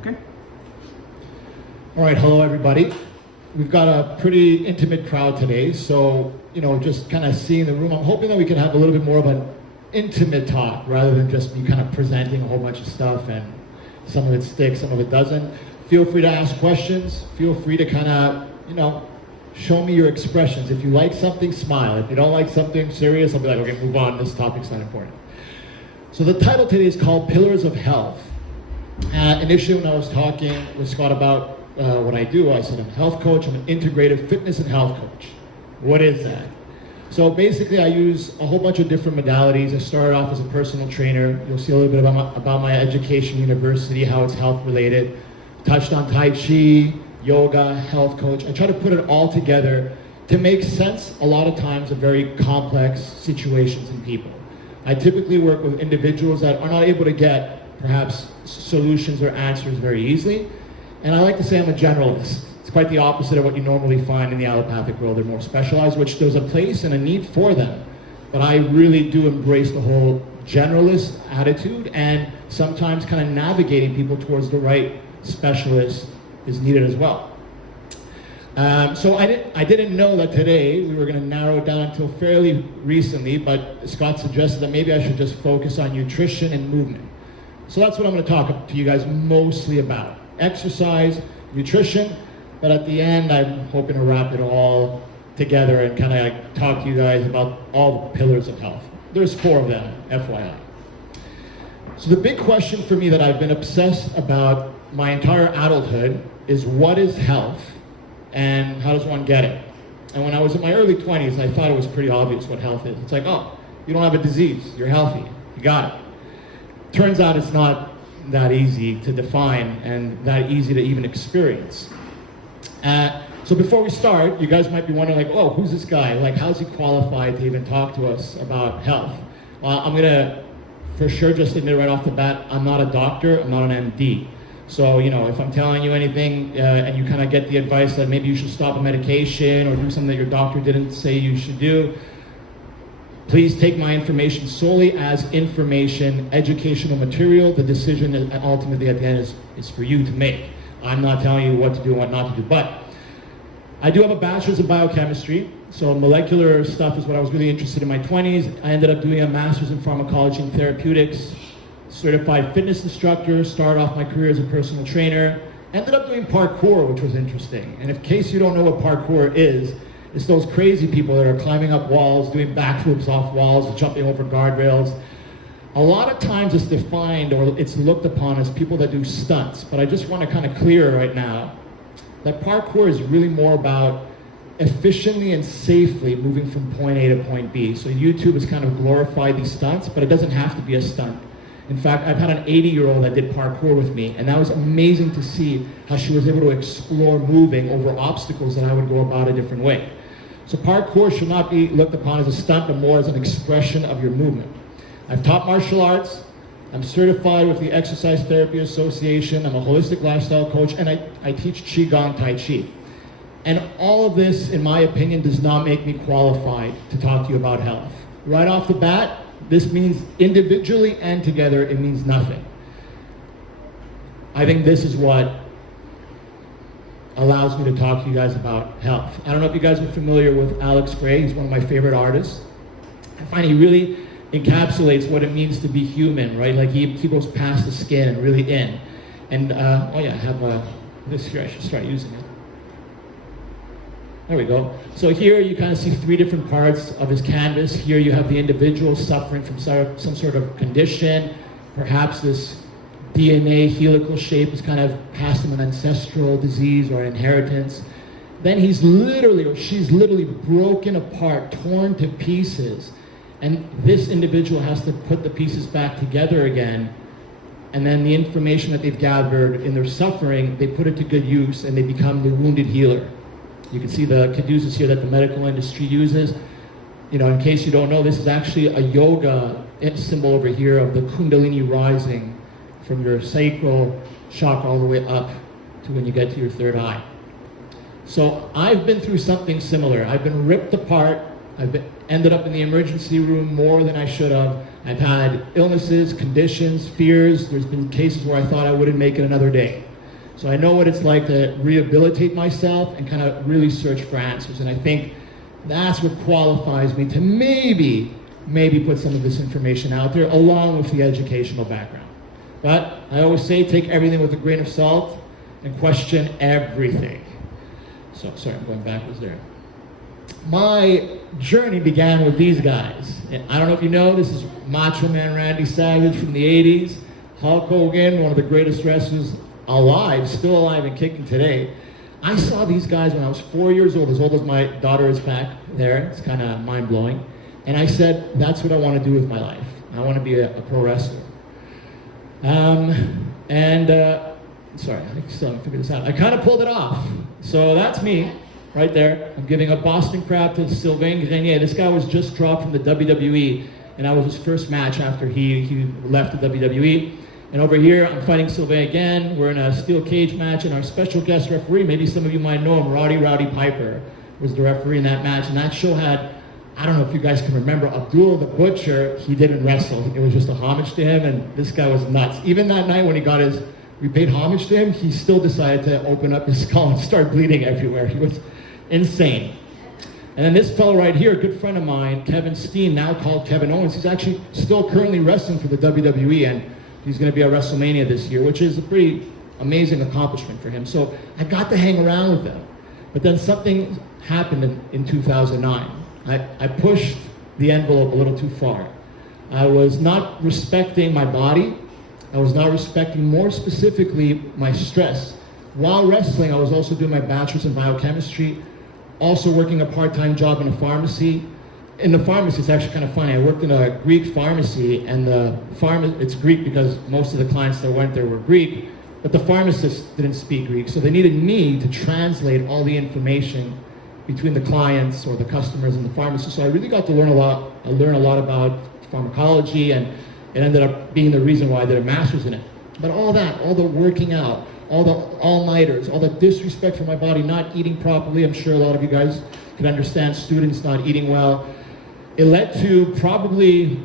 Okay. All right, hello everybody. We've got a pretty intimate crowd today, so, just kind of seeing the room, I'm hoping that we can have a little bit more of an intimate talk rather than just me kind of presenting a whole bunch of stuff and some of it sticks, some of it doesn't. Feel free to ask questions. Feel free to kind of, show me your expressions. If you like something, smile. If you don't like something serious, I'll be like, okay, move on. This topic's not important. So the title today is called Pillars of Health. Initially, when I was talking with Scott about what I do, I said I'm a health coach. I'm an integrative fitness and health coach. What is that? So basically, I use a whole bunch of different modalities. I started off as a personal trainer. You'll see a little bit about my education, university, how it's health related. Touched on Tai Chi, yoga, health coach. I try to put it all together to make sense a lot of times of very complex situations in people. I typically work with individuals that are not able to get perhaps solutions or answers very easily. And I like to say I'm a generalist. It's quite the opposite of what you normally find in the allopathic world. They're more specialized, which there's a place and a need for them. But I really do embrace the whole generalist attitude, and sometimes kind of navigating people towards the right specialist is needed as well. So I didn't know that today we were going to narrow it down until fairly recently, but Scott suggested that maybe I should just focus on nutrition and movement. So that's what I'm going to talk to you guys mostly about. Exercise, nutrition, but at the end I'm hoping to wrap it all together and kind of talk to you guys about all the pillars of health. There's 4 of them, FYI. So the big question for me that I've been obsessed about my entire adulthood is, what is health and how does one get it? And when I was in my early 20s, I thought it was pretty obvious what health is. It's like, oh, you don't have a disease, you're healthy, you got it. Turns out it's not that easy to define and that easy to even experience. So before we start, you guys might be wondering, like, oh, who's this guy? Like, how's he qualified to even talk to us about health? I'm gonna for sure just admit right off the bat, I'm not a doctor, I'm not an MD. So, if I'm telling you anything and you kind of get the advice that maybe you should stop a medication or do something that your doctor didn't say you should do, please take my information solely as information, educational material. The decision ultimately at the end is for you to make. I'm not telling you what to do and what not to do. But I do have a bachelor's of biochemistry, so molecular stuff is what I was really interested in my 20s. I ended up doing a master's in pharmacology and therapeutics, certified fitness instructor, started off my career as a personal trainer, ended up doing parkour, which was interesting. And in case you don't know what parkour is, it's those crazy people that are climbing up walls, doing backflips off walls, jumping over guardrails. A lot of times it's defined or it's looked upon as people that do stunts, but I just want to kind of clear right now that parkour is really more about efficiently and safely moving from point A to point B. So YouTube has kind of glorified these stunts, but it doesn't have to be a stunt. In fact, I've had an 80-year-old that did parkour with me, and that was amazing to see how she was able to explore moving over obstacles that I would go about a different way. So parkour should not be looked upon as a stunt, but more as an expression of your movement. I've taught martial arts. I'm certified with the Exercise Therapy Association. I'm a holistic lifestyle coach, and I teach Qigong Tai Chi. And all of this, in my opinion, does not make me qualified to talk to you about health. Right off the bat, this means individually and together, it means nothing. I think this is what allows me to talk to you guys about health. I don't know if you guys are familiar with Alex Gray. He's one of my favorite artists. I find he really encapsulates what it means to be human, right? Like he goes past the skin and really in. And, oh yeah, I have this here, I should start using it. There we go. So here you kind of see 3 different parts of his canvas. Here you have the individual suffering from some sort of condition. Perhaps this DNA helical shape is kind of passed him an ancestral disease or an inheritance. Then he's literally, or she's literally broken apart, torn to pieces. And this individual has to put the pieces back together again. And then the information that they've gathered in their suffering, they put it to good use and they become the wounded healer. You can see the caduceus here that the medical industry uses. In case you don't know, this is actually a yoga symbol over here of the Kundalini rising from your sacral chakra all the way up to when you get to your third eye. So I've been through something similar. I've been ripped apart. Ended up in the emergency room more than I should have. I've had illnesses, conditions, fears. There's been cases where I thought I wouldn't make it another day. So I know what it's like to rehabilitate myself and kind of really search for answers. And I think that's what qualifies me to maybe put some of this information out there along with the educational background. But I always say take everything with a grain of salt and question everything. So, sorry, I'm going backwards there. My journey began with these guys. And I don't know if you know, this is Macho Man Randy Savage from the 80s, Hulk Hogan, one of the greatest wrestlers alive, still alive and kicking today. I saw these guys when I was 4 years old as my daughter is back there. It's kind of mind-blowing. And I said, that's what I want to do with my life. I want to be a pro wrestler. Sorry, I still haven't figured this out. I kind of pulled it off. So that's me, right there. I'm giving a Boston crab to Sylvain Grenier. This guy was just dropped from the WWE, and I was his first match after he left the WWE. And over here, I'm fighting Sylvain again. We're in a steel cage match, and our special guest referee, maybe some of you might know him, Rowdy Piper, was the referee in that match. And that show had, I don't know if you guys can remember, Abdul the Butcher. He didn't wrestle. It was just a homage to him, and this guy was nuts. Even that night when we paid homage to him, he still decided to open up his skull and start bleeding everywhere. He was insane. And then this fellow right here, a good friend of mine, Kevin Steen, now called Kevin Owens, he's actually still currently wrestling for the WWE, and he's going to be at WrestleMania this year, which is a pretty amazing accomplishment for him. So I got to hang around with them. But then something happened in 2009. I pushed the envelope a little too far. I was not respecting my body. I was not respecting, more specifically, my stress. While wrestling, I was also doing my bachelor's in biochemistry, also working a part-time job in a pharmacy. In the pharmacy, it's actually kind of funny. I worked in a Greek pharmacy, and it's Greek because most of the clients that went there were Greek, but the pharmacists didn't speak Greek, so they needed me to translate all the information between the clients or the customers and the pharmacy. So I really got to learn a lot. I learned a lot about pharmacology, and it ended up being the reason why I did a master's in it. But all that, all the working out, all the all-nighters, all the disrespect for my body, not eating properly, I'm sure a lot of you guys can understand students not eating well. It led to probably,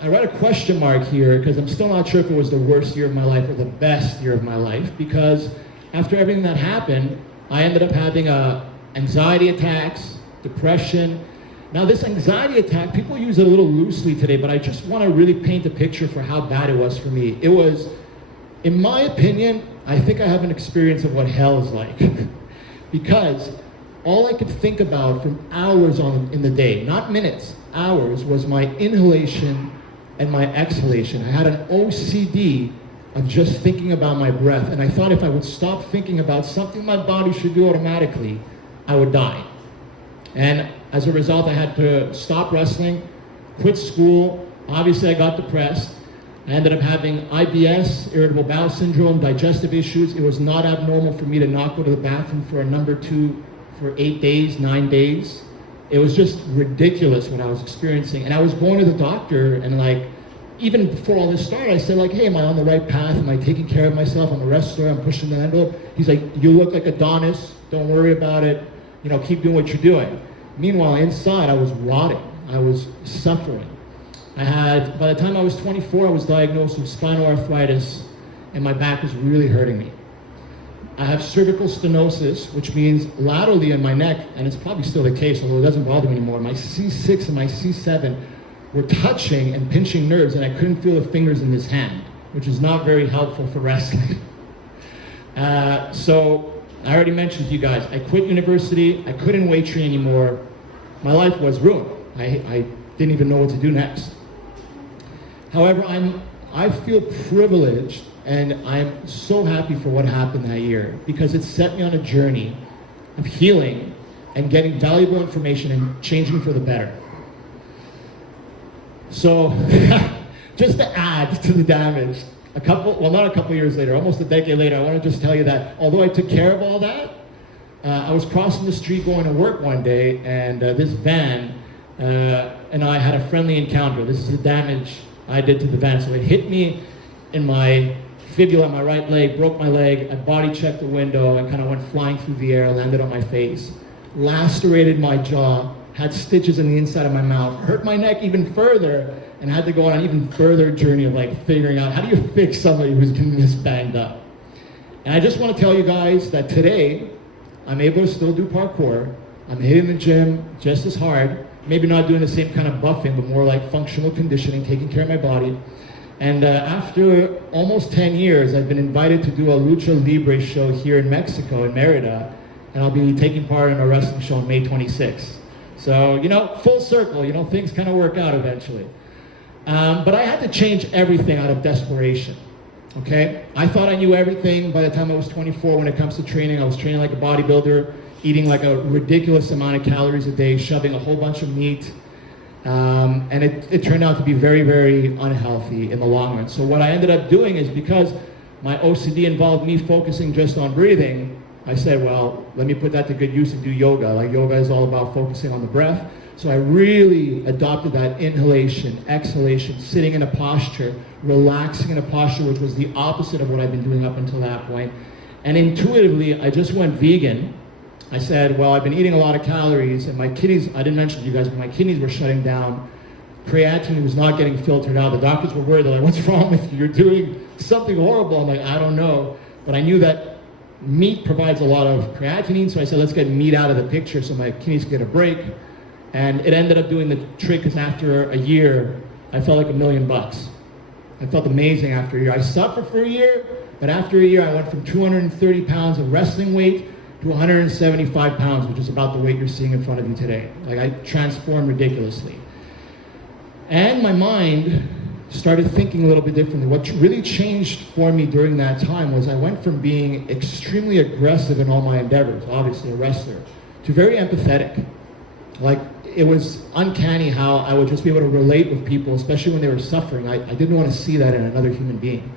I write a question mark here because I'm still not sure if it was the worst year of my life or the best year of my life, because after everything that happened, I ended up having anxiety attacks, depression. Now this anxiety attack, people use it a little loosely today, but I just want to really paint a picture for how bad it was for me. It was, in my opinion, I think I have an experience of what hell is like. Because all I could think about from hours in the day, not minutes, hours, was my inhalation and my exhalation. I had an OCD of just thinking about my breath, and I thought if I would stop thinking about something my body should do automatically, I would die. And as a result, I had to stop wrestling, quit school. Obviously, I got depressed. I ended up having IBS, irritable bowel syndrome, digestive issues. It was not abnormal for me to not go to the bathroom for a number 2 for 8 days, 9 days. It was just ridiculous what I was experiencing. And I was going to the doctor, and even before all this started, I said hey, am I on the right path? Am I taking care of myself? I'm a wrestler, I'm pushing the envelope. He's like, you look like Adonis, don't worry about it. Keep doing what you're doing. Meanwhile, inside, I was rotting. I was suffering. By the time I was 24, I was diagnosed with spinal arthritis, and my back was really hurting me. I have cervical stenosis, which means laterally in my neck, and it's probably still the case, although it doesn't bother me anymore, my C6 and my C7 were touching and pinching nerves, and I couldn't feel the fingers in this hand, which is not very helpful for wrestling. So I already mentioned to you guys, I quit university, I couldn't weight train anymore. My life was ruined. I didn't even know what to do next. However, I feel privileged, and I'm so happy for what happened that year, because it set me on a journey of healing and getting valuable information and changing for the better. So, just to add to the damage, not a couple years later, almost a decade later, I want to just tell you that although I took care of all that, I was crossing the street going to work one day, and this van and I had a friendly encounter. This is the damage I did to the van. So it hit me in my fibula, my right leg, broke my leg. I body checked the window and kind of went flying through the air, landed on my face, lacerated my jaw, had stitches in the inside of my mouth, hurt my neck even further, and had to go on an even further journey of figuring out how do you fix somebody who's getting this banged up. And I just want to tell you guys that today, I'm able to still do parkour. I'm hitting the gym just as hard. Maybe not doing the same kind of buffing, but more like functional conditioning, taking care of my body. And after almost 10 years, I've been invited to do a Lucha Libre show here in Mexico, in Mérida. And I'll be taking part in a wrestling show on May 26th. So, full circle, things kind of work out eventually. But I had to change everything out of desperation. Okay? I thought I knew everything by the time I was 24 when it comes to training. I was training like a bodybuilder, eating like a ridiculous amount of calories a day, shoving a whole bunch of meat. And it turned out to be very, very unhealthy in the long run. So what I ended up doing is, because my OCD involved me focusing just on breathing, I said, well, let me put that to good use and do yoga. Like, yoga is all about focusing on the breath. So I really adopted that inhalation, exhalation, sitting in a posture, relaxing in a posture, which was the opposite of what I've been doing up until that point. And intuitively, I just went vegan. I said, well, I've been eating a lot of calories, and my kidneys, I didn't mention to you guys, but my kidneys were shutting down. Creatinine was not getting filtered out. The doctors were worried. They're like, what's wrong with you? You're doing something horrible. I'm like, I don't know. But I knew that meat provides a lot of creatinine, so I said, let's get meat out of the picture so my kidneys get a break. And it ended up doing the trick, because after a year, I felt like $1 million. I felt amazing after a year. I suffered for a year, but after a year, I went from 230 pounds of wrestling weight to 175 pounds, which is about the weight you're seeing in front of you today. Like, I transformed ridiculously. And my mind started thinking a little bit differently. What really changed for me during that time was I went from being extremely aggressive in all my endeavors, obviously a wrestler, to very empathetic. Like, it was uncanny how I would just be able to relate with people, especially when they were suffering. I didn't want to see that in another human being.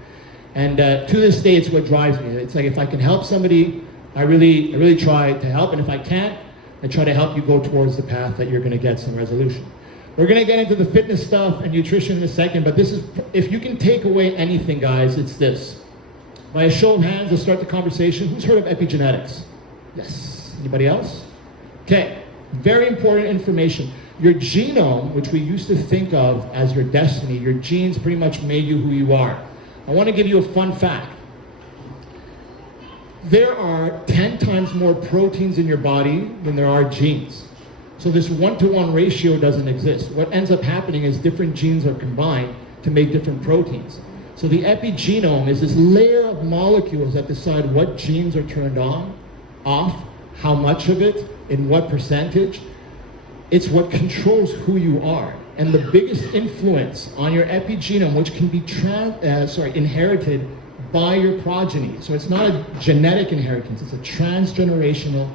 And to this day, it's what drives me. It's like, if I can help somebody, I really try to help. And if I can't, I try to help you go towards the path that you're going to get some resolution. We're going to get into the fitness stuff and nutrition in a second, but this is, if you can take away anything, guys, it's this. By a show of hands, let's start the conversation. Who's heard of epigenetics? Yes. Anybody else? Okay. Very important information. Your genome, which we used to think of as your destiny, your genes pretty much made you who you are. I want to give you a fun fact. There are 10 times more proteins in your body than there are genes. So this 1-to-1 ratio doesn't exist. What ends up happening is different genes are combined to make different proteins. So the epigenome is this layer of molecules that decide what genes are turned on, off, how much of it, in what percentage. It's what controls who you are. And the biggest influence on your epigenome, which can be inherited by your progeny. So it's not a genetic inheritance, it's a transgenerational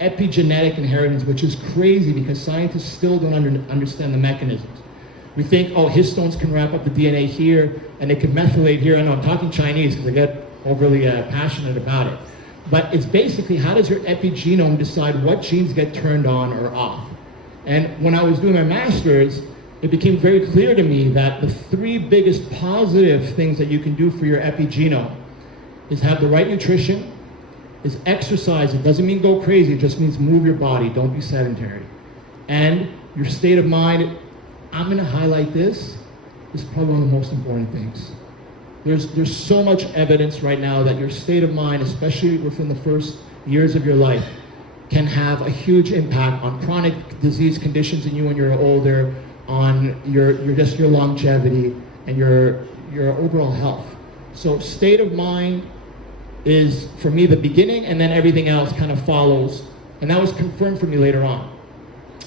epigenetic inheritance, which is crazy because scientists still don't understand the mechanisms. We think, oh, histones can wrap up the DNA here, and they can methylate here. I know I'm talking Chinese because I get overly passionate about it. But it's basically, how does your epigenome decide what genes get turned on or off? And when I was doing my master's, it became very clear to me that the 3 biggest positive things that you can do for your epigenome is have the right nutrition, is exercise. It doesn't mean go crazy, it just means move your body, don't be sedentary. And your state of mind, I'm gonna highlight this, is probably one of the most important things. There's so much evidence right now that your state of mind, especially within the first years of your life, can have a huge impact on chronic disease conditions in you when you're older, on your longevity and your overall health. So state of mind is, for me, the beginning, and then everything else kind of follows. And that was confirmed for me later on.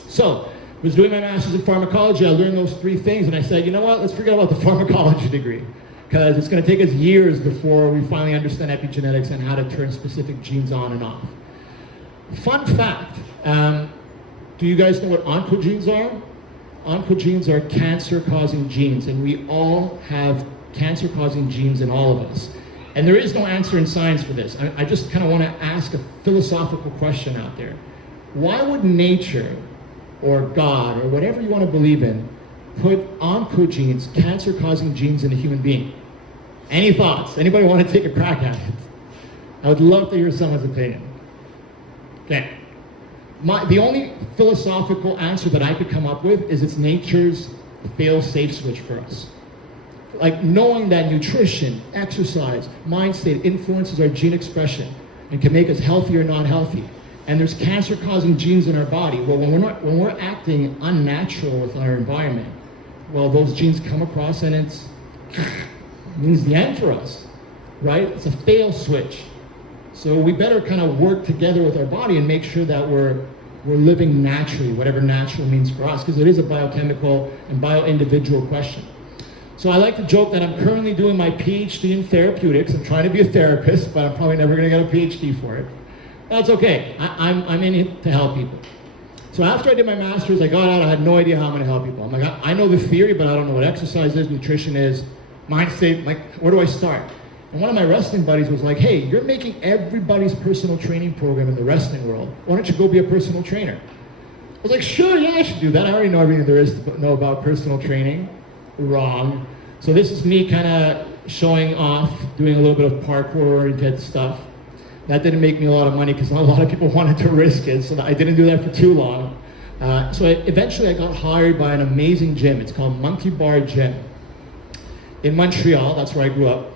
So I was doing my master's in pharmacology. I learned those 3 things, and I said, you know what, let's forget about the pharmacology degree, because it's going to take us years before we finally understand epigenetics and how to turn specific genes on and off. Fun fact, do you guys know what oncogenes are? Oncogenes are cancer-causing genes, and we all have cancer-causing genes in all of us. And there is no answer in science for this. I just kind of want to ask a philosophical question out there. Why would nature or God or whatever you want to believe in put oncogenes, cancer-causing genes, in a human being? Any thoughts? Anybody want to take a crack at it? I would love to hear someone's opinion. Okay. The only philosophical answer that I could come up with is it's nature's fail-safe switch for us. Like knowing that nutrition, exercise, mind state influences our gene expression and can make us healthy or not healthy. And there's cancer-causing genes in our body. Well, when we're acting unnatural with our environment, well, those genes come across and it means the end for us, right? It's a fail switch. So we better kind of work together with our body and make sure that we're living naturally, whatever natural means for us, because it is a biochemical and bio-individual question. So I like to joke that I'm currently doing my PhD in therapeutics. I'm trying to be a therapist, but I'm probably never going to get a PhD for it. That's okay. I'm in it to help people. So after I did my master's, I got out. I had no idea how I'm going to help people. I'm like, I know the theory, but I don't know what exercise is, nutrition is, mind state. Like, where do I start? And one of my wrestling buddies was like, hey, you're making everybody's personal training program in the wrestling world. Why don't you go be a personal trainer? I was like, sure, yeah, I should do that. I already know everything there is to know about personal training. Wrong. So this is me kind of showing off, doing a little bit of parkour-oriented stuff. That didn't make me a lot of money because not a lot of people wanted to risk it, so I didn't do that for too long. Eventually I got hired by an amazing gym. It's called Monkey Bar Gym in Montreal. That's where I grew up.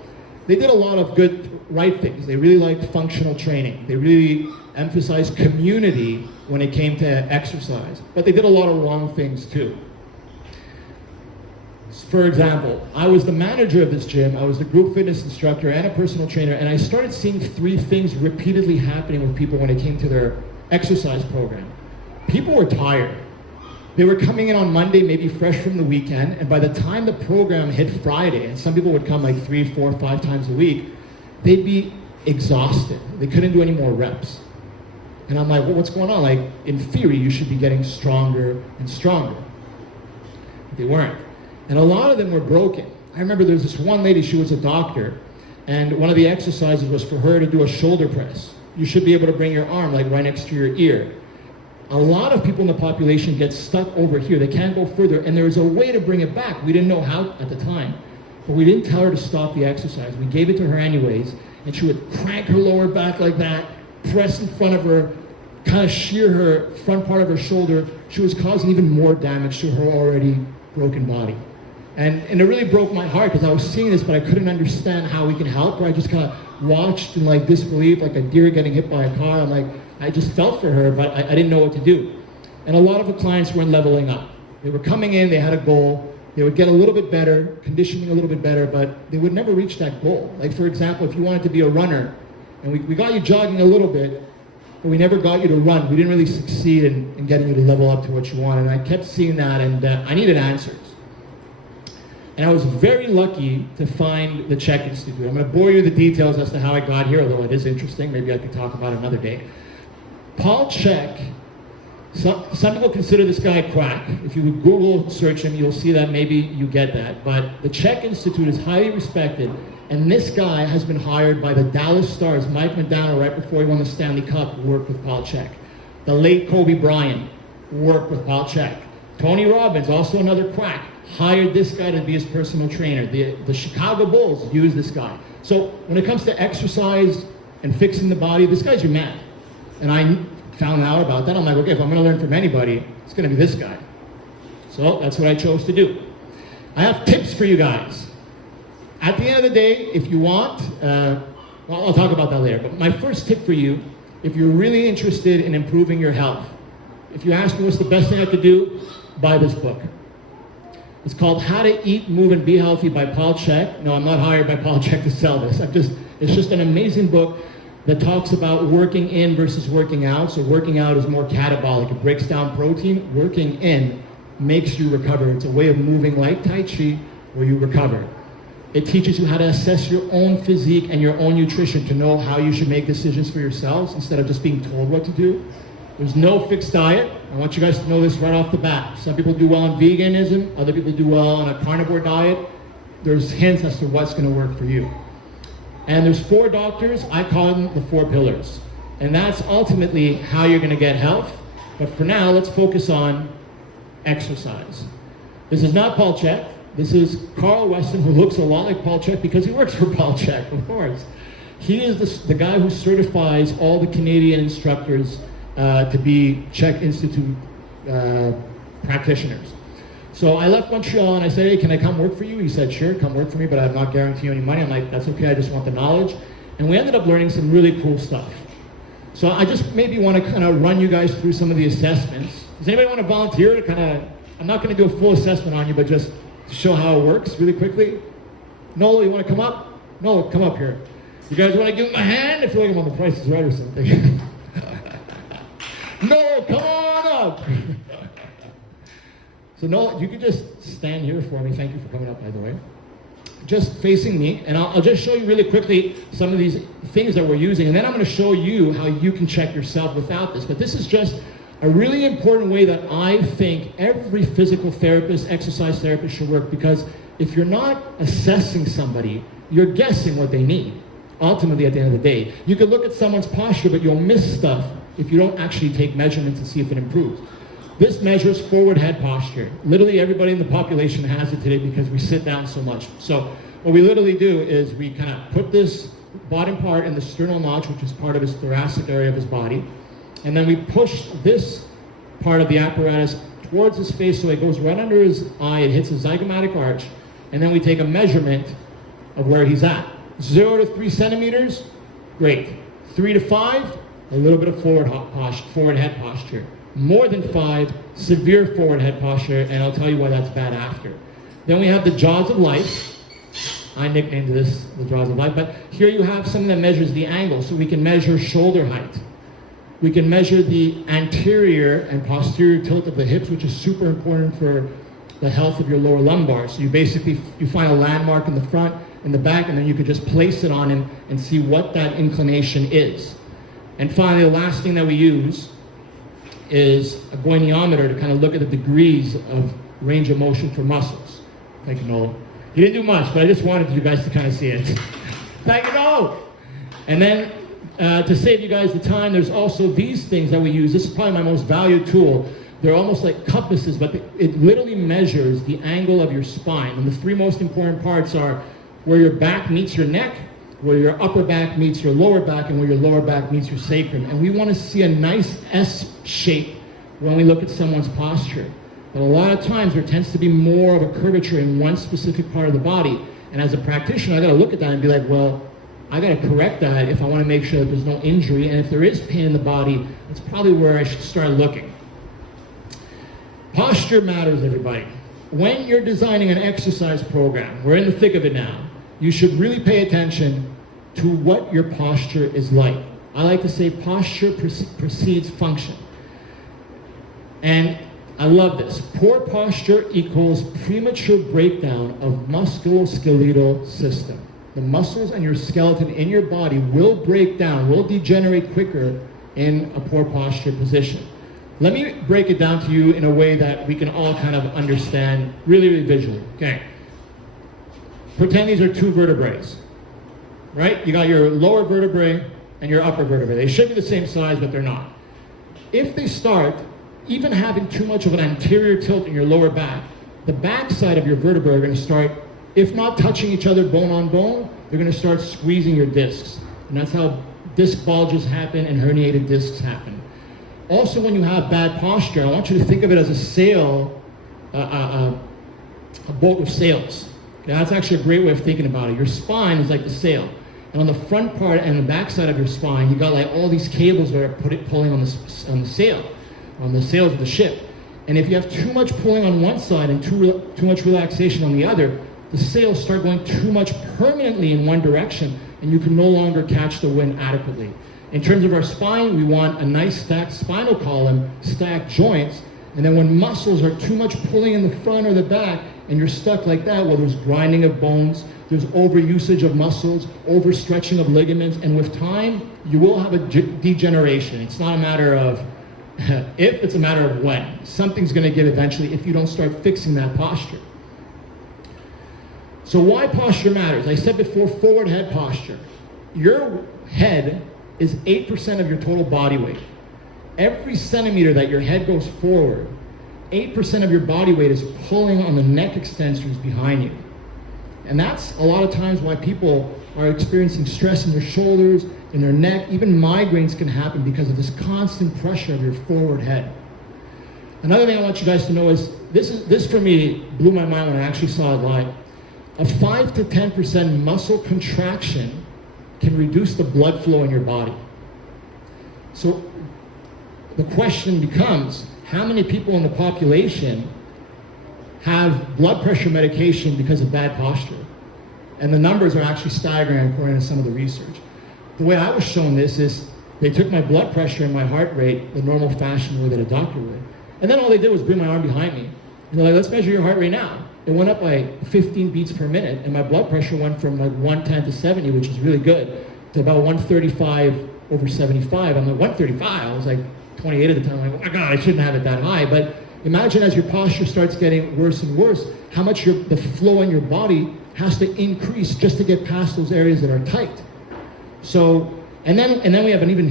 They did a lot of good, right things. They really liked functional training. They really emphasized community when it came to exercise. But they did a lot of wrong things too. For example, I was the manager of this gym, I was the group fitness instructor and a personal trainer, and I started seeing three things repeatedly happening with people when it came to their exercise program. People were tired. They were coming in on Monday, maybe fresh from the weekend, and by the time the program hit Friday, and some people would come like 3, 4, 5 times a week, they'd be exhausted. They couldn't do any more reps. And I'm like, well, what's going on? Like, in theory, you should be getting stronger and stronger. They weren't. And a lot of them were broken. I remember there was this one lady, she was a doctor, and one of the exercises was for her to do a shoulder press. You should be able to bring your arm like right next to your ear. A lot of people in the population get stuck over here. They can't go further, and there's a way to bring it back. We didn't know how at the time, but we didn't tell her to stop the exercise. We gave it to her anyways, and she would crank her lower back like that, press in front of her, kind of shear her front part of her shoulder. She was causing even more damage to her already broken body. And it really broke my heart because I was seeing this, but I couldn't understand how we can help her. I just kind of watched in like disbelief, like a deer getting hit by a car. I'm like, I just felt for her, but I didn't know what to do. And a lot of the clients weren't leveling up. They were coming in, they had a goal, they would get a little bit better, conditioning a little bit better, but they would never reach that goal. Like for example, if you wanted to be a runner, and we got you jogging a little bit, but we never got you to run. We didn't really succeed in getting you to level up to what you wanted. And I kept seeing that, and I needed answers. And I was very lucky to find the Czech Institute. I'm going to bore you with the details as to how I got here, although it is interesting. Maybe I could talk about it another day. Paul Chek, some people consider this guy a quack. If you would Google search him, you'll see that maybe you get that. But the Czech Institute is highly respected, and this guy has been hired by the Dallas Stars. Mike McDowell, right before he won the Stanley Cup, worked with Paul Chek. The late Kobe Bryant worked with Paul Chek. Tony Robbins, also another quack, hired this guy to be his personal trainer. The Chicago Bulls used this guy. So when it comes to exercise and fixing the body, this guy's your man. And I found out about that. I'm like, okay, if I'm going to learn from anybody, it's going to be this guy. So that's what I chose to do. I have tips for you guys. At the end of the day, if you want, I'll talk about that later. But my first tip for you, if you're really interested in improving your health, if you ask me what's the best thing I could do, buy this book. It's called How to Eat, Move, and Be Healthy by Paul Chek. No, I'm not hired by Paul Chek to sell this. It's just an amazing book that talks about working in versus working out. So working out is more catabolic. It breaks down protein. Working in makes you recover. It's a way of moving like Tai Chi where you recover. It teaches you how to assess your own physique and your own nutrition to know how you should make decisions for yourselves instead of just being told what to do. There's no fixed diet. I want you guys to know this right off the bat. Some people do well on veganism. Other people do well on a carnivore diet. There's hints as to what's going to work for you. And there's 4 doctors. I call them the 4 pillars. And that's ultimately how you're going to get health. But for now, let's focus on exercise. This is not Paul Chek. This is Carl Weston, who looks a lot like Paul Chek because he works for Paul Chek, of course. He is the guy who certifies all the Canadian instructors to be Czech Institute practitioners. So I left Montreal and I said, hey, can I come work for you? He said, sure, come work for me, but I'm not guaranteeing you any money. I'm like, that's okay, I just want the knowledge. And we ended up learning some really cool stuff. So I just maybe want to kind of run you guys through some of the assessments. Does anybody want to volunteer to kind of, I'm not going to do a full assessment on you, but just to show how it works really quickly? Noel, you want to come up? Noel, come up here. You guys want to give him a hand? I feel like I'm on The Price is Right or something. Noel, come on up. So Noel, you could just stand here for me. Thank you for coming up, by the way. Just facing me, and I'll just show you really quickly some of these things that we're using, and then I'm going to show you how you can check yourself without this. But this is just a really important way that I think every physical therapist, exercise therapist should work, because if you're not assessing somebody, you're guessing what they need. Ultimately, at the end of the day, you could look at someone's posture, but you'll miss stuff if you don't actually take measurements and see if it improves. This measures forward head posture. Literally everybody in the population has it today because we sit down so much. So what we literally do is we kind of put this bottom part in the sternal notch, which is part of his thoracic area of his body, and then we push this part of the apparatus towards his face so it goes right under his eye, it hits his zygomatic arch, and then we take a measurement of where he's at. 0 to 3 centimeters, great. 3 to 5, a little bit of forward head posture. More than 5, severe forward head posture, and I'll tell you why that's bad after. Then we have the jaws of life. I nicknamed this the jaws of life, but here you have something that measures the angle, so we can measure shoulder height. We can measure the anterior and posterior tilt of the hips, which is super important for the health of your lower lumbar. So you find a landmark in the front, in the back, and then you could just place it on him and see what that inclination is. And finally, the last thing that we use is a goniometer to kind of look at the degrees of range of motion for muscles. Thank you, Noel. You didn't do much, but I just wanted you guys to kind of see it. Thank you, Noel. And then to save you guys the time, there's also these things that we use. This is probably my most valued tool. They're almost like compasses, but it literally measures the angle of your spine. And the 3 most important parts are where your back meets your neck, where your upper back meets your lower back, and where your lower back meets your sacrum. And we want to see a nice S shape when we look at someone's posture. But a lot of times there tends to be more of a curvature in one specific part of the body. And as a practitioner, I got to look at that and be like, well, I got to correct that if I want to make sure that there's no injury. And if there is pain in the body, that's probably where I should start looking. Posture matters, everybody. When you're designing an exercise program, we're in the thick of it now, you should really pay attention to what your posture is like. I like to say posture precedes function. And I love this. Poor posture equals premature breakdown of musculoskeletal system. The muscles and your skeleton in your body will break down, will degenerate quicker in a poor posture position. Let me break it down to you in a way that we can all kind of understand really, really visually. Okay. Pretend these are 2 vertebrae, right? You got your lower vertebrae and your upper vertebrae. They should be the same size, but they're not. If they start even having too much of an anterior tilt in your lower back, the back side of your vertebrae are going to start, if not touching each other bone on bone, they're going to start squeezing your discs. And that's how disc bulges happen and herniated discs happen. Also, when you have bad posture, I want you to think of it as a sail, a boat with sails. Okay, that's actually a great way of thinking about it. Your spine is like the sail. And on the front part and the back side of your spine, you got like all these cables that are pulling on the sail, on the sails of the ship. And if you have too much pulling on one side and too much relaxation on the other, the sails start going too much permanently in one direction, and you can no longer catch the wind adequately. In terms of our spine, we want a nice stacked spinal column, stacked joints, and then when muscles are too much pulling in the front or the back, and you're stuck like that, well, there's grinding of bones, there's overusage of muscles, overstretching of ligaments, and with time, you will have a degeneration. It's not a matter of if, it's a matter of when. Something's going to give eventually if you don't start fixing that posture. So why posture matters? I said before, forward head posture. Your head is 8% of your total body weight. Every centimeter that your head goes forward, 8% of your body weight is pulling on the neck extensors behind you. And that's a lot of times why people are experiencing stress in their shoulders, in their neck. Even migraines can happen because of this constant pressure of your forward head. Another thing I want you guys to know is this for me blew my mind when I actually saw it live. A 5 to 10% muscle contraction can reduce the blood flow in your body. So the question becomes, how many people in the population have blood pressure medication because of bad posture? And the numbers are actually staggering according to some of the research. The way I was shown this is they took my blood pressure and my heart rate the normal fashion way that a doctor would. And then all they did was bring my arm behind me. And they're like, let's measure your heart rate now. It went up by 15 beats per minute, and my blood pressure went from like 110 to 70, which is really good, to about 135 over 75. I'm like, 135? I was like 28 at the time. I'm like, oh my God, I shouldn't have it that high. But imagine as your posture starts getting worse and worse, how much the flow in your body has to increase just to get past those areas that are tight. So, and then we have an even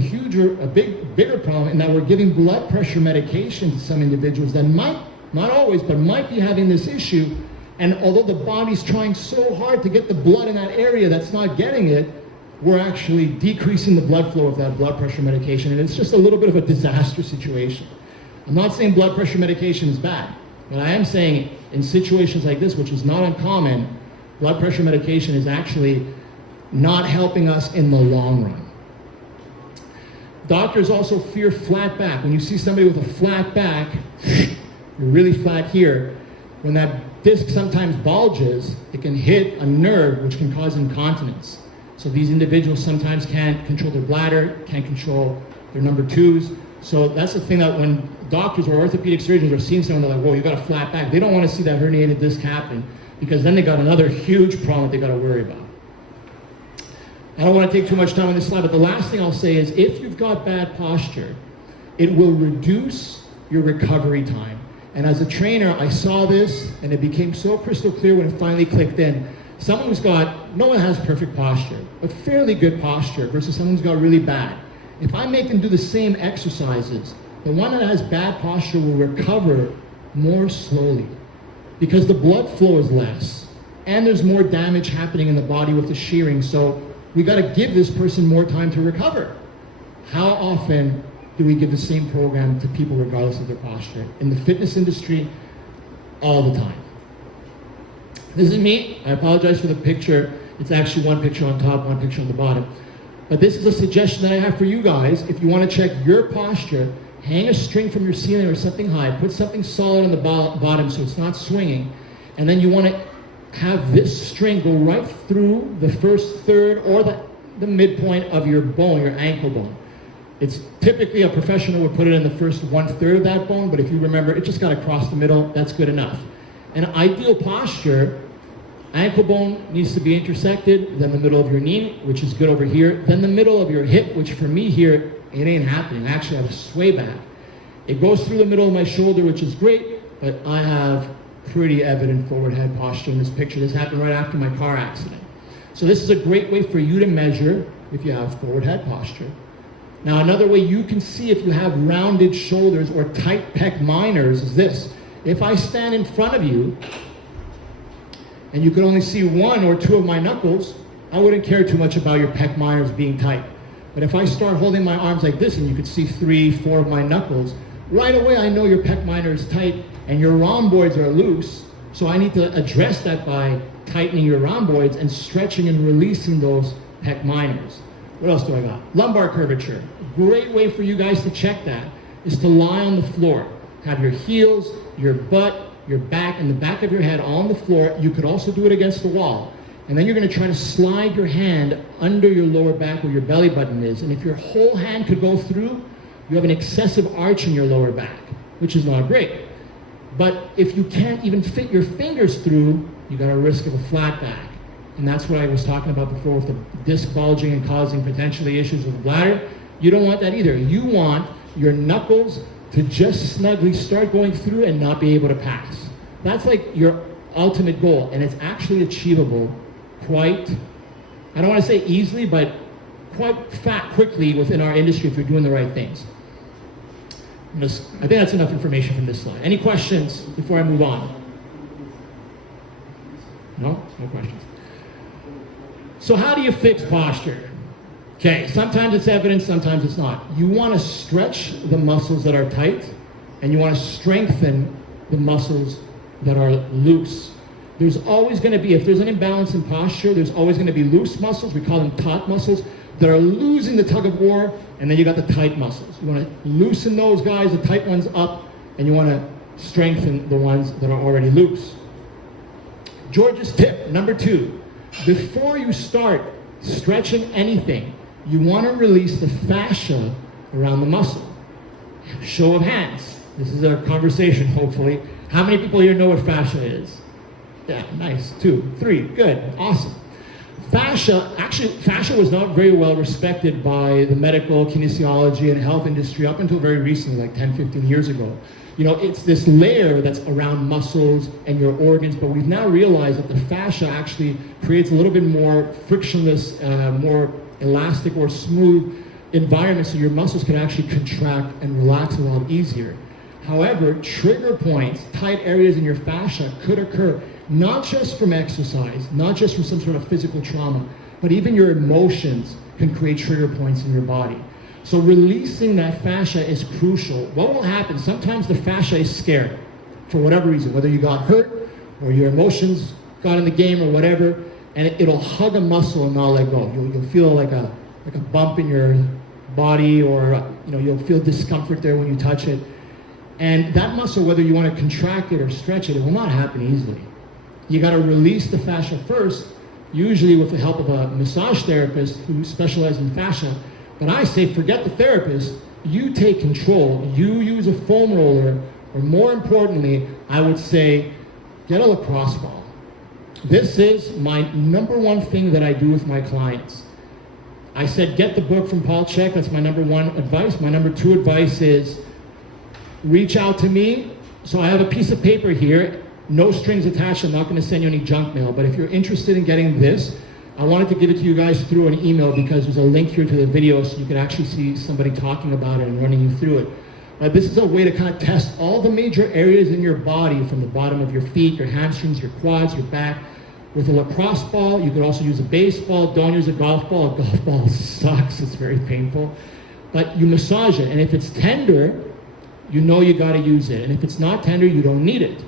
bigger problem in that we're giving blood pressure medication to some individuals that might, not always, but might be having this issue. And although the body's trying so hard to get the blood in that area that's not getting it, we're actually decreasing the blood flow of that blood pressure medication. And it's just a little bit of a disaster situation. I'm not saying blood pressure medication is bad, but I am saying in situations like this, which is not uncommon, blood pressure medication is actually not helping us in the long run. Doctors also fear flat back. When you see somebody with a flat back, you're really flat here, when that disc sometimes bulges, it can hit a nerve which can cause incontinence. So these individuals sometimes can't control their bladder, can't control their number twos. So that's the thing that when doctors or orthopedic surgeons are seeing someone, they're like, whoa, you got a flat back. They don't want to see that herniated disc happen, because then they got another huge problem that they got to worry about. I don't want to take too much time on this slide, but the last thing I'll say is if you've got bad posture, it will reduce your recovery time. And as a trainer, I saw this, and it became so crystal clear when it finally clicked in. Someone who's got, no one has perfect posture, but fairly good posture versus someone who's got really bad. If I make them do the same exercises, the one that has bad posture will recover more slowly because the blood flow is less and there's more damage happening in the body with the shearing. So we got to give this person more time to recover. How often do we give the same program to people regardless of their posture? In the fitness industry, all the time. This is me. I apologize for the picture. It's actually one picture on top, one picture on the bottom. But this is a suggestion that I have for you guys. If you want to check your posture, hang a string from your ceiling or something high, put something solid on the bottom so it's not swinging, and then you want to have this string go right through the first third or the midpoint of your bone, your ankle bone. It's typically a professional would put it in the first 1/3 of that bone, but if you remember, it just got to cross the middle. That's good enough. An ideal posture, ankle bone needs to be intersected, then the middle of your knee, which is good over here, then the middle of your hip, which for me here, it ain't happening. I actually have a sway back. It goes through the middle of my shoulder, which is great, but I have pretty evident forward head posture in this picture. This happened right after my car accident. So this is a great way for you to measure if you have forward head posture. Now another way you can see if you have rounded shoulders or tight pec minors is this. If I stand in front of you and you can only see 1 or 2 of my knuckles, I wouldn't care too much about your pec minors being tight. But if I start holding my arms like this and you could see 3, 4 of my knuckles, right away I know your pec minor is tight and your rhomboids are loose. So I need to address that by tightening your rhomboids and stretching and releasing those pec minors. What else do I got? Lumbar curvature. Great way for you guys to check that is to lie on the floor. Have your heels, your butt, your back, and the back of your head all on the floor. You could also do it against the wall. And then you're going to try to slide your hand under your lower back where your belly button is. And if your whole hand could go through, you have an excessive arch in your lower back, which is not great. But if you can't even fit your fingers through, you got a risk of a flat back. And that's what I was talking about before with the disc bulging and causing potentially issues with the bladder. You don't want that either. You want your knuckles to just snugly start going through and not be able to pass. That's like your ultimate goal, and it's actually achievable quite, I don't want to say easily, but quite quickly within our industry if you're doing the right things. I think that's enough information from this slide. Any questions before I move on? No? No questions. So how do you fix posture? Okay, sometimes it's evident, sometimes it's not. You want to stretch the muscles that are tight, and you want to strengthen the muscles that are loose. There's always going to be, if there's an imbalance in posture, there's always going to be loose muscles, we call them taut muscles, that are losing the tug of war, and then you got the tight muscles. You want to loosen those guys, the tight ones up, and you want to strengthen the ones that are already loose. George's tip, number 2, before you start stretching anything, you want to release the fascia around the muscle. Show of hands. This is a conversation, hopefully. How many people here know what fascia is? Yeah, nice. 2, 3, good, awesome. Fascia was not very well respected by the medical, kinesiology, and health industry up until very recently, like 10, 15 years ago. You know, it's this layer that's around muscles and your organs, but we've now realized that the fascia actually creates a little bit more frictionless, more elastic or smooth environment so your muscles can actually contract and relax a lot easier. However, trigger points, tight areas in your fascia could occur not just from exercise, not just from some sort of physical trauma, but even your emotions can create trigger points in your body. So releasing that fascia is crucial. What will happen? Sometimes the fascia is scared for whatever reason, whether you got hurt or your emotions got in the game or whatever, and it'll hug a muscle and not let go. You'll feel like a bump in your body, or you'll feel discomfort there when you touch it. And that muscle, whether you want to contract it or stretch it, it will not happen easily. You got to release the fascia first, usually with the help of a massage therapist who specializes in fascia. But I say, forget the therapist, you take control. You use a foam roller, or more importantly, I would say, get a lacrosse ball. This is my number 1 thing that I do with my clients. I said, get the book from Paul Chek. That's my number 1 advice. My number 2 advice is reach out to me. So I have a piece of paper here, no strings attached. I'm not going to send you any junk mail. But if you're interested in getting this, I wanted to give it to you guys through an email because there's a link here to the video so you can actually see somebody talking about it and running you through it. This is a way to kind of test all the major areas in your body, from the bottom of your feet, your hamstrings, your quads, your back. With a lacrosse ball, you could also use a baseball. Don't use a golf ball. A golf ball sucks. It's very painful. But you massage it. And if it's tender, you know you got to use it. And if it's not tender, you don't need it.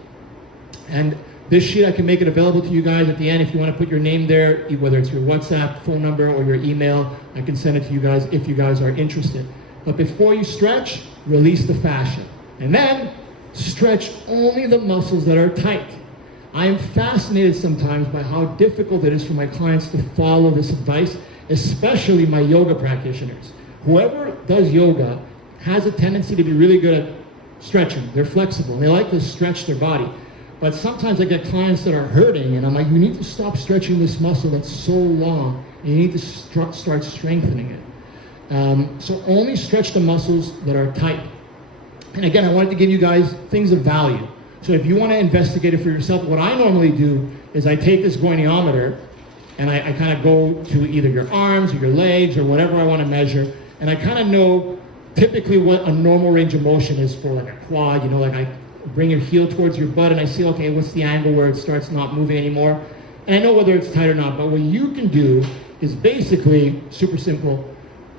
And this sheet, I can make it available to you guys at the end if you want to put your name there, whether it's your WhatsApp, phone number, or your email. I can send it to you guys if you guys are interested. But before you stretch, release the fascia. And then stretch only the muscles that are tight. I am fascinated sometimes by how difficult it is for my clients to follow this advice, especially my yoga practitioners. Whoever does yoga has a tendency to be really good at stretching. They're flexible. They like to stretch their body. But sometimes I get clients that are hurting, and I'm like, you need to stop stretching this muscle that's so long. You need to start strengthening it. So only stretch the muscles that are tight. And again, I wanted to give you guys things of value. So if you want to investigate it for yourself, what I normally do is I take this goniometer and I kind of go to either your arms or your legs or whatever I want to measure, and I kind of know typically what a normal range of motion is for like a quad. Like I bring your heel towards your butt and I see, okay, what's the angle where it starts not moving anymore? And I know whether it's tight or not, but what you can do is basically super simple.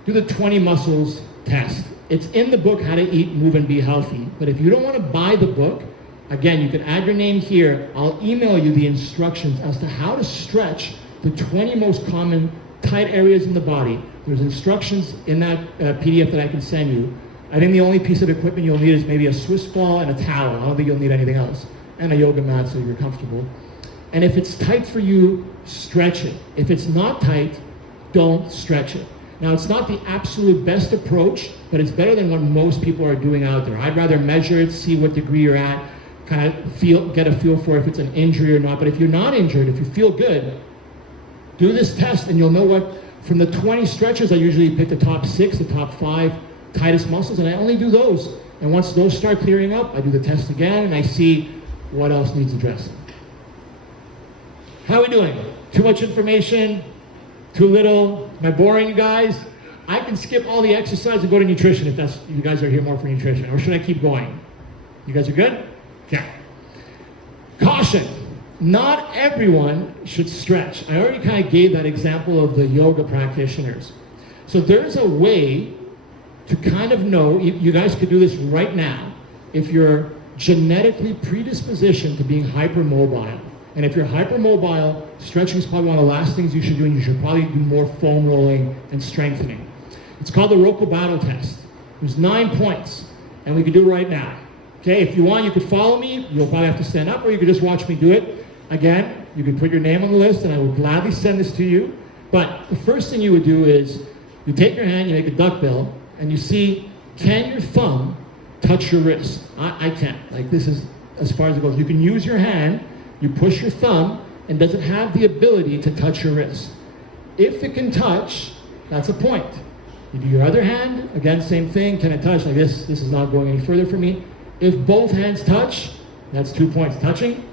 Do the 20 muscles test. It's in the book, How to Eat, Move, and Be Healthy. But if you don't want to buy the book, again, you can add your name here. I'll email you the instructions as to how to stretch the 20 most common tight areas in the body. There's instructions in that PDF that I can send you. I think the only piece of equipment you'll need is maybe a Swiss ball and a towel. I don't think you'll need anything else. And a yoga mat so you're comfortable. And if it's tight for you, stretch it. If it's not tight, don't stretch it. Now, it's not the absolute best approach, but it's better than what most people are doing out there. I'd rather measure it, see what degree you're at, kind of get a feel for if it's an injury or not. But if you're not injured, if you feel good, do this test and you'll know what, from the 20 stretches, I usually pick the top 6, the top 5 tightest muscles, and I only do those. And once those start clearing up, I do the test again and I see what else needs addressing. How are we doing? Too much information? Too little? Am I boring you guys? I can skip all the exercise and go to nutrition if that's, you guys are here more for nutrition. Or should I keep going? You guys are good? Okay. Caution. Not everyone should stretch. I already kind of gave that example of the yoga practitioners. So there's a way to kind of know, you guys could do this right now. If you're genetically predispositioned to being hypermobile. And if you're hypermobile, stretching is probably one of the last things you should do, and you should probably do more foam rolling and strengthening. It's called the Rocco Battle Test. There's 9 points, and we can do it right now. Okay, if you want, you could follow me. You'll probably have to stand up, or you could just watch me do it. Again, you could put your name on the list, and I will gladly send this to you. But the first thing you would do is, you take your hand, you make a duckbill, and you see, can your thumb touch your wrist? I can't. Like, this is as far as it goes. You can use your hand, you push your thumb, and does it have the ability to touch your wrist? If it can touch, that's a point. You do your other hand, again, same thing. Can it touch? Like this is not going any further for me. If both hands touch, that's 2 points. Touching?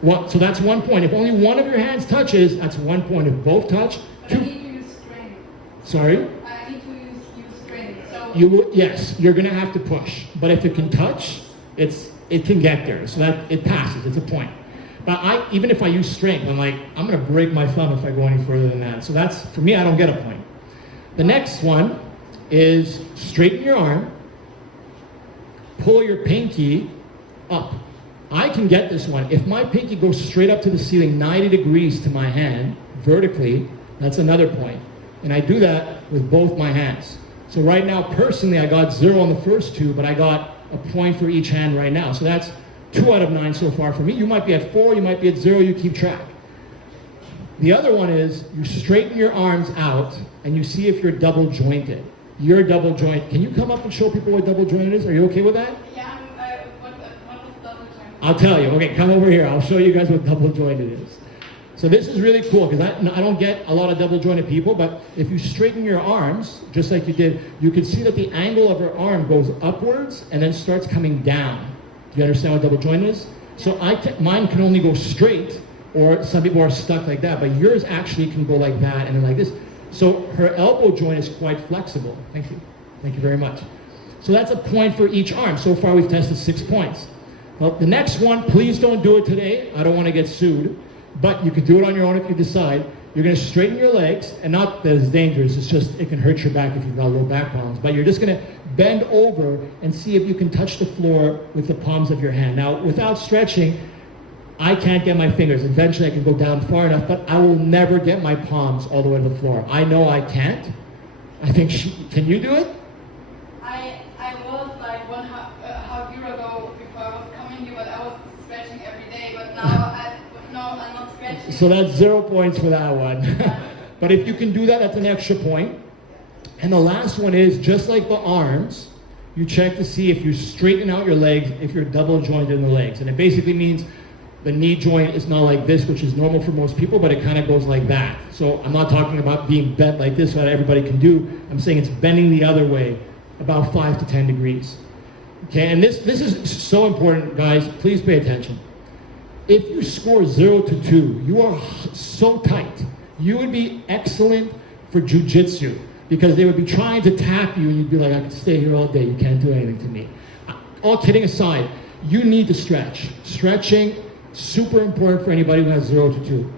One. So that's 1 point. If only one of your hands touches, that's 1 point. If both touch, but I need to use strength. Sorry? I need to use strength. So Yes, you're going to have to push. But if it can touch, it can get there. So that it passes. It's a point. But even if I use strength, I'm like, I'm going to break my thumb if I go any further than that. So that's, for me, I don't get a point. The next one is straighten your arm, pull your pinky up. I can get this one. If my pinky goes straight up to the ceiling, 90 degrees to my hand, vertically, that's another point. And I do that with both my hands. So right now, personally, I got 0 on the first 2, but I got a point for each hand right now. So that's 2 out of 9 so far for me. You might be at 4, you might be at 0, you keep track. The other one is you straighten your arms out and you see if you're double jointed. You're double jointed. Can you come up and show people what double jointed is? Are you okay with that? Yeah, what is double jointed? I'll tell you. Okay, come over here. I'll show you guys what double jointed is. So this is really cool because I don't get a lot of double jointed people, but if you straighten your arms, just like you did, you can see that the angle of your arm goes upwards and then starts coming down. Do you understand what double jointed is? So mine can only go straight, or some people are stuck like that, but yours actually can go like that and then like this. So her elbow joint is quite flexible. Thank you. Thank you very much. So that's a point for each arm. So far we've tested 6 points. Well, the next one, please don't do it today. I don't want to get sued, but you can do it on your own if you decide. You're going to straighten your legs, and not that it's dangerous, it's just it can hurt your back if you've got low back problems, but you're just going to bend over and see if you can touch the floor with the palms of your hand. Now, without stretching, I can't get my fingers. Eventually I can go down far enough, but I will never get my palms all the way to the floor. I know I can't. I think can you do it? I was like half year ago before I was coming here, but I was stretching every day, but now I'm not stretching. So that's 0 points for that one. But if you can do that, that's an extra point. And the last one is, just like the arms, you check to see if you straighten out your legs, if you're double jointed in the legs. And it basically means the knee joint is not like this, which is normal for most people, but it kind of goes like that. So I'm not talking about being bent like this, what everybody can do. I'm saying it's bending the other way, about 5 to 10 degrees. Okay, and this is so important, guys. Please pay attention. If you score 0 to 2, you are so tight. You would be excellent for jiu-jitsu because they would be trying to tap you and you'd be like, I can stay here all day. You can't do anything to me. All kidding aside, you need to stretch. Stretching, super important for anybody who has 0 to 2.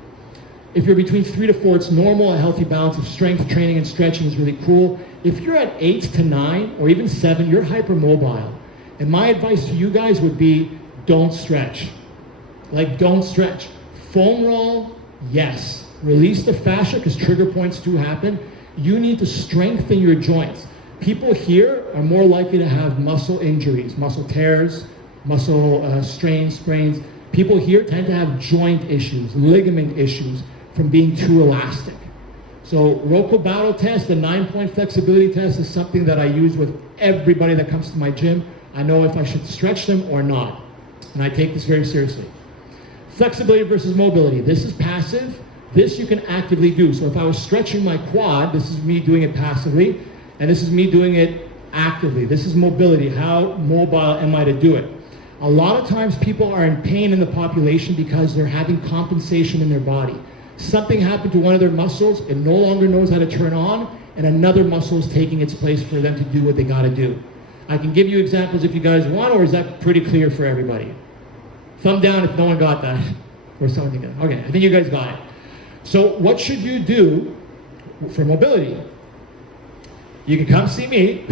If you're between 3 to 4, it's normal. A healthy balance of strength training and stretching is really cool. If you're at 8 to 9 or even 7, you're hypermobile. And my advice to you guys would be, don't stretch. Like, don't stretch. Foam roll, yes. Release the fascia because trigger points do happen. You need to strengthen your joints. People here are more likely to have muscle injuries, muscle tears, muscle strains, sprains. People here tend to have joint issues, ligament issues from being too elastic. So Rocco Battle test, the 9-point flexibility test, is something that I use with everybody that comes to my gym. I know if I should stretch them or not. And I take this very seriously. Flexibility versus mobility. This is passive. This you can actively do. So if I was stretching my quad, this is me doing it passively, and this is me doing it actively. This is mobility. How mobile am I to do it? A lot of times people are in pain in the population because they're having compensation in their body. Something happened to one of their muscles, it no longer knows how to turn on, and another muscle is taking its place for them to do what they got to do. I can give you examples if you guys want, or is that pretty clear for everybody? Thumb down if no one got that. Or something. Okay, I think you guys got it. So what should you do for mobility? You can come see me,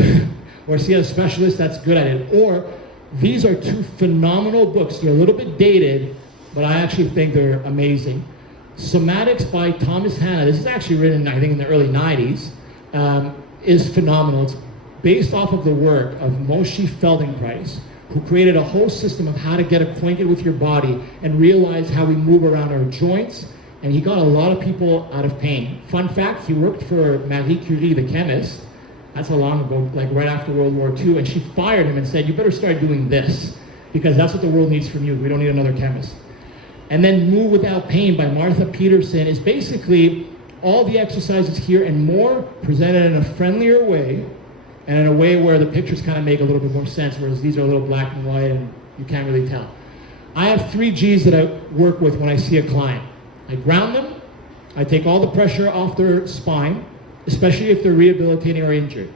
or see a specialist that's good at it, or These are two phenomenal books. They're a little bit dated, but I actually think they're amazing. Somatics by Thomas Hanna, this is actually written, I think, in the early 90s, is phenomenal. It's based off of the work of Moshe Feldenkrais, who created a whole system of how to get acquainted with your body and realize how we move around our joints, and he got a lot of people out of pain. Fun fact, he worked for Marie Curie, the chemist. That's how long ago, like right after World War II, and she fired him and said, you better start doing this, because that's what the world needs from you. We don't need another chemist. And then Move Without Pain by Martha Peterson is basically all the exercises here and more presented in a friendlier way, and in a way where the pictures kind of make a little bit more sense, whereas these are a little black and white and you can't really tell. I have 3 G's that I work with when I see a client. I ground them, I take all the pressure off their spine, especially if they're rehabilitating or injured.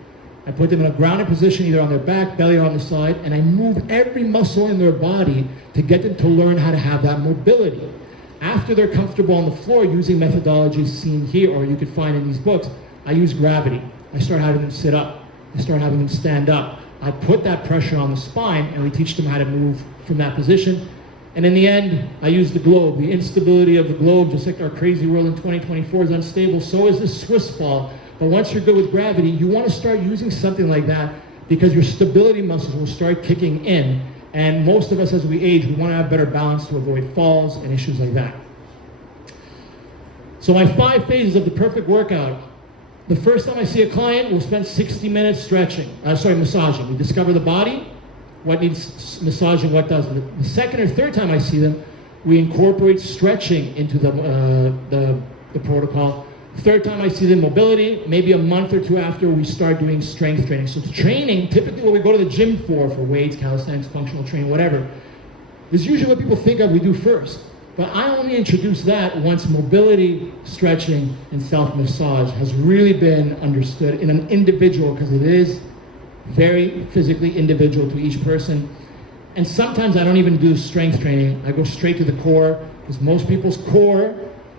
I put them in a grounded position, either on their back, belly, or on the side, and I move every muscle in their body to get them to learn how to have that mobility. After they're comfortable on the floor using methodologies seen here, or you could find in these books, I use gravity. I start having them sit up. I start having them stand up. I put that pressure on the spine, and we teach them how to move from that position. And in the end, I use the globe. The instability of the globe, just like our crazy world in 2024 is unstable, so is the Swiss ball. But once you're good with gravity, you want to start using something like that because your stability muscles will start kicking in. And most of us, as we age, we want to have better balance to avoid falls and issues like that. So my 5 phases of the perfect workout. The first time I see a client, we'll spend 60 minutes massaging. We discover the body, what needs massaging, what doesn't. The second or third time I see them, we incorporate stretching into the protocol. Third time I see them, mobility. Maybe a month or 2 after, we start doing strength training. So training, typically what we go to the gym for weights, calisthenics, functional training, whatever, is usually what people think of we do first. But I only introduce that once mobility, stretching, and self-massage has really been understood in an individual, because it is very physically individual to each person. And sometimes I don't even do strength training. I go straight to the core, because most people's core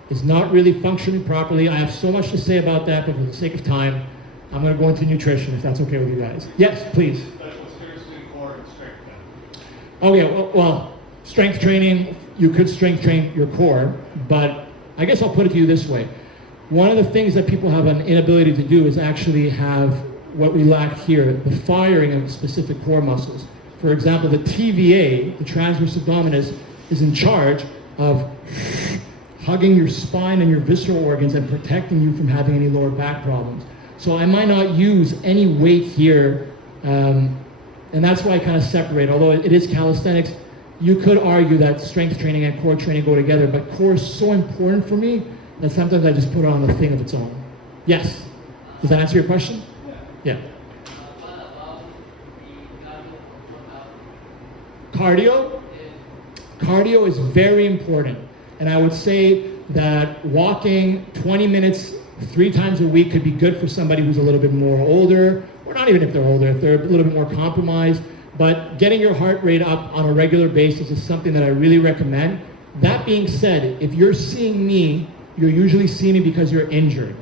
is not really functioning properly. I have so much to say about that, but for the sake of time, I'm going to go into nutrition, if that's okay with you guys. Yes, please. Core and strength. Oh yeah, well, strength training, you could strength train your core, but I guess I'll put it to you this way. One of the things that people have an inability to do is actually have what we lack here, the firing of specific core muscles. For example, the TVA, the transverse abdominis, is in charge of hugging your spine and your visceral organs and protecting you from having any lower back problems. So I might not use any weight here, and that's why I kind of separate. Although it is calisthenics, you could argue that strength training and core training go together, but core is so important for me that sometimes I just put it on the thing of its own. Yes? Does that answer your question? Yeah. Cardio? Cardio is very important. And I would say that walking 20 minutes 3 times a week could be good for somebody who's a little bit more older, or not even if they're older, if they're a little bit more compromised. But getting your heart rate up on a regular basis is something that I really recommend. That being said, if you're seeing me, you're usually seeing me because you're injured.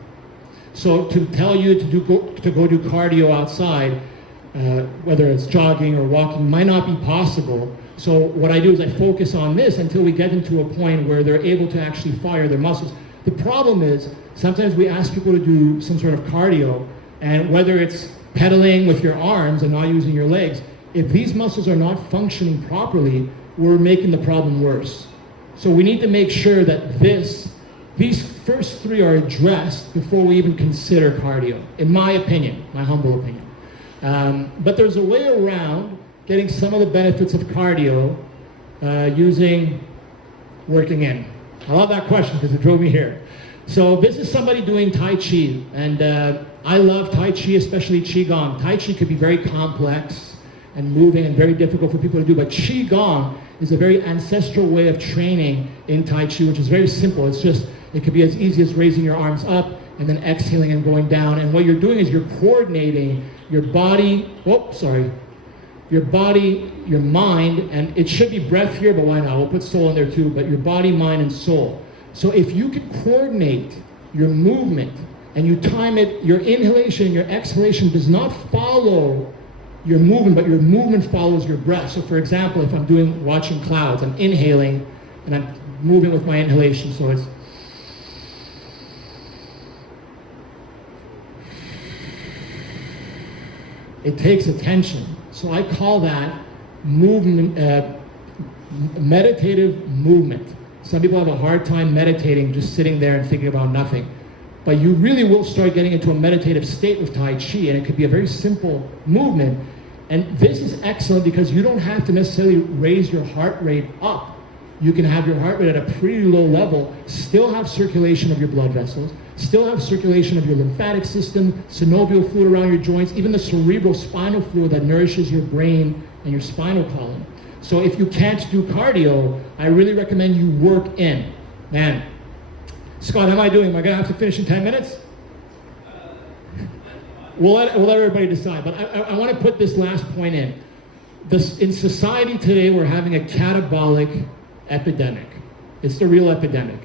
So to tell you to go do cardio outside, whether it's jogging or walking, might not be possible. So what I do is I focus on this until we get them to a point where they're able to actually fire their muscles. The problem is, sometimes we ask people to do some sort of cardio, and whether it's pedaling with your arms and not using your legs, if these muscles are not functioning properly, we're making the problem worse. So we need to make sure that these first 3 are addressed before we even consider cardio, in my opinion, my humble opinion. But there's a way around getting some of the benefits of cardio using working in. I love that question because it drove me here. So this is somebody doing Tai Chi, and I love Tai Chi, especially Qigong. Tai Chi could be very complex and moving and very difficult for people to do, but Qigong is a very ancestral way of training in Tai Chi, which is very simple. It could be as easy as raising your arms up and then exhaling and going down. And what you're doing is you're coordinating your body, your mind, and it should be breath here, but why not? We'll put soul in there too, but your body, mind, and soul. So if you can coordinate your movement and you time it, your inhalation and your exhalation does not follow you're moving, but your movement follows your breath. So for example, if I'm watching clouds, I'm inhaling and I'm moving with my inhalation. So it's it takes attention. So I call that movement, meditative movement. Some people have a hard time meditating, just sitting there and thinking about nothing. But you really will start getting into a meditative state with Tai Chi, and it could be a very simple movement. And this is excellent because you don't have to necessarily raise your heart rate up. You can have your heart rate at a pretty low level, still have circulation of your blood vessels, still have circulation of your lymphatic system, synovial fluid around your joints, even the cerebral spinal fluid that nourishes your brain and your spinal column. So if you can't do cardio, I really recommend you work in. Man, Scott, how am I doing? Am I going to have to finish in 10 minutes? We'll let everybody decide, but I want to put this last point in. In society today, we're having a catabolic epidemic. It's the real epidemic.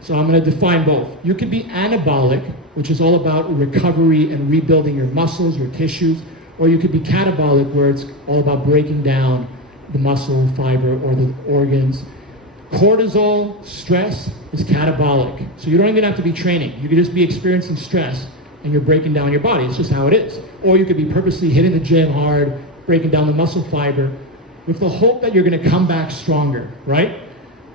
So I'm going to define both. You could be anabolic, which is all about recovery and rebuilding your muscles, your tissues, or you could be catabolic, where it's all about breaking down the muscle fiber or the organs. Cortisol, stress, is catabolic. So you don't even have to be training. You could just be experiencing stress and you're breaking down your body. It's just how it is. Or you could be purposely hitting the gym hard, breaking down the muscle fiber, with the hope that you're going to come back stronger, right?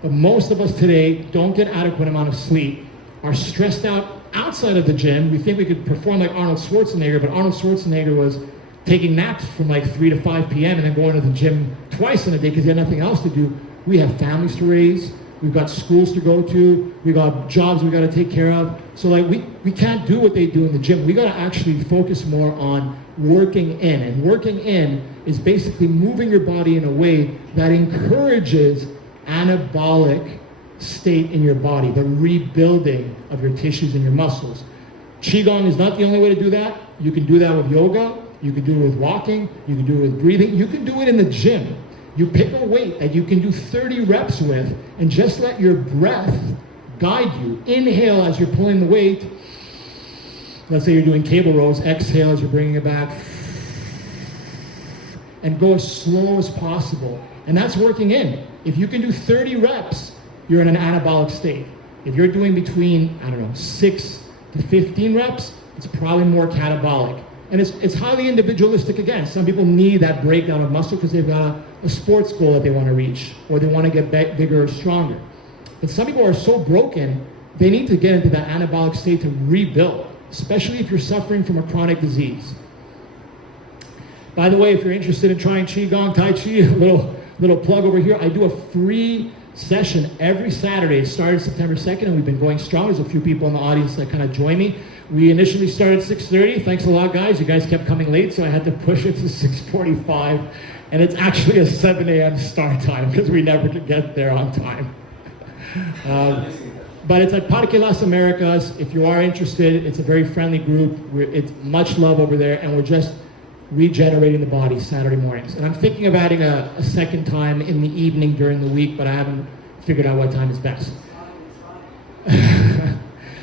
But most of us today don't get adequate amount of sleep, are stressed out outside of the gym. We think we could perform like Arnold Schwarzenegger, but Arnold Schwarzenegger was taking naps from like 3 to 5 p.m. and then going to the gym twice in a day because he had nothing else to do. We have families to raise. We've got schools to go to. We've got jobs we got to take care of. So like we can't do what they do in the gym. We got to actually focus more on working in. And working in is basically moving your body in a way that encourages anabolic state in your body, the rebuilding of your tissues and your muscles. Qigong is not the only way to do that. You can do that with yoga. You can do it with walking. You can do it with breathing. You can do it in the gym. You pick a weight that you can do 30 reps with and just let your breath guide you. Inhale as you're pulling the weight. Let's say you're doing cable rows. Exhale as you're bringing it back. And go as slow as possible. And that's working in. If you can do 30 reps, you're in an anabolic state. If you're doing between, 6 to 15 reps, it's probably more catabolic. And it's highly individualistic again. Some people need that breakdown of muscle because they've got a sports goal that they want to reach, or they want to get bigger or stronger. But some people are so broken, they need to get into that anabolic state to rebuild, especially if you're suffering from a chronic disease. By the way, if you're interested in trying Qigong, Tai Chi, a little plug over here, I do a free session every Saturday. It started September 2nd, and we've been going strong. There's a few people in the audience that kind of join me. We initially started at 6:30. Thanks a lot, guys. You guys kept coming late, so I had to push it to 6:45. And it's actually a 7 a.m. start time because we never could get there on time. But it's at Parque Las Americas. If you are interested, it's a very friendly group. It's much love over there, and we're just regenerating the body Saturday mornings. And I'm thinking of adding a second time in the evening during the week, but I haven't figured out what time is best.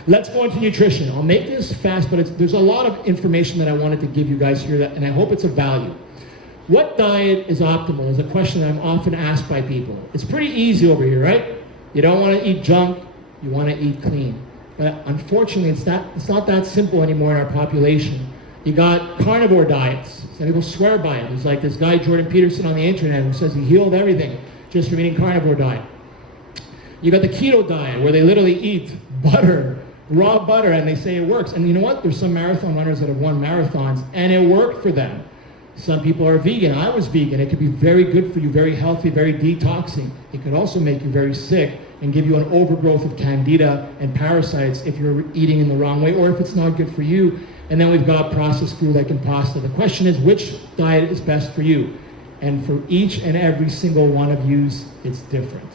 Let's go into nutrition. I'll make this fast, but there's a lot of information that I wanted to give you guys here, and I hope it's of value. What diet is optimal is a question that I'm often asked by people. It's pretty easy over here, right? You don't want to eat junk, you want to eat clean. But unfortunately, it's not that simple anymore in our population. You got carnivore diets. Some people swear by it. There's like this guy, Jordan Peterson, on the internet who says he healed everything just from eating carnivore diet. You got the keto diet, where they literally eat butter, raw butter, and they say it works. And you know what? There's some marathon runners that have won marathons, and it worked for them. Some people are vegan. I was vegan. It could be very good for you, very healthy, very detoxing. It could also make you very sick and give you an overgrowth of candida and parasites if you're eating in the wrong way, or if it's not good for you. And then we've got processed food like in pasta. The question is, which diet is best for you? And for each and every single one of you, it's different.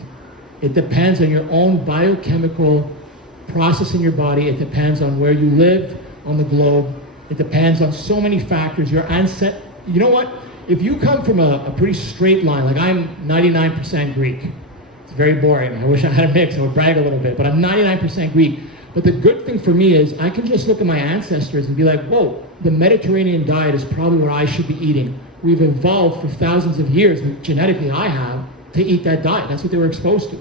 It depends on your own biochemical process in your body. It depends on where you live on the globe. It depends on so many factors. Your ancestors. You know what? If you come from a pretty straight line, like I'm 99% Greek. It's very boring. I wish I had a mix. I would brag a little bit, but I'm 99% Greek. But the good thing for me is I can just look at my ancestors and be like, whoa, the Mediterranean diet is probably what I should be eating. We've evolved for thousands of years, and genetically I have, to eat that diet. That's what they were exposed to.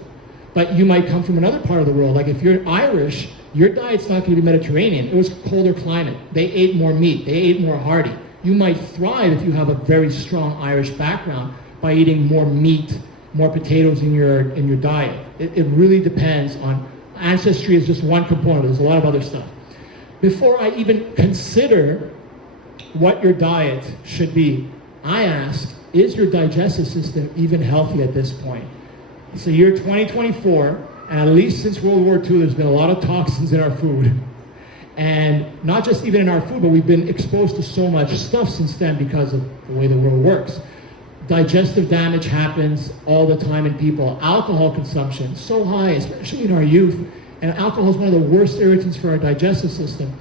But you might come from another part of the world. Like if you're Irish, your diet's not going to be Mediterranean. It was a colder climate. They ate more meat. They ate more hearty. You might thrive if you have a very strong Irish background by eating more meat, more potatoes in your diet. It really depends on, ancestry is just one component. There's a lot of other stuff. Before I even consider what your diet should be, I ask, is your digestive system even healthy at this point? It's the year 2024, and at least since World War II, there's been a lot of toxins in our food. And not just even in our food, but we've been exposed to so much stuff since then because of the way the world works. Digestive damage happens all the time in people. Alcohol consumption, so high, especially in our youth. And alcohol is one of the worst irritants for our digestive system.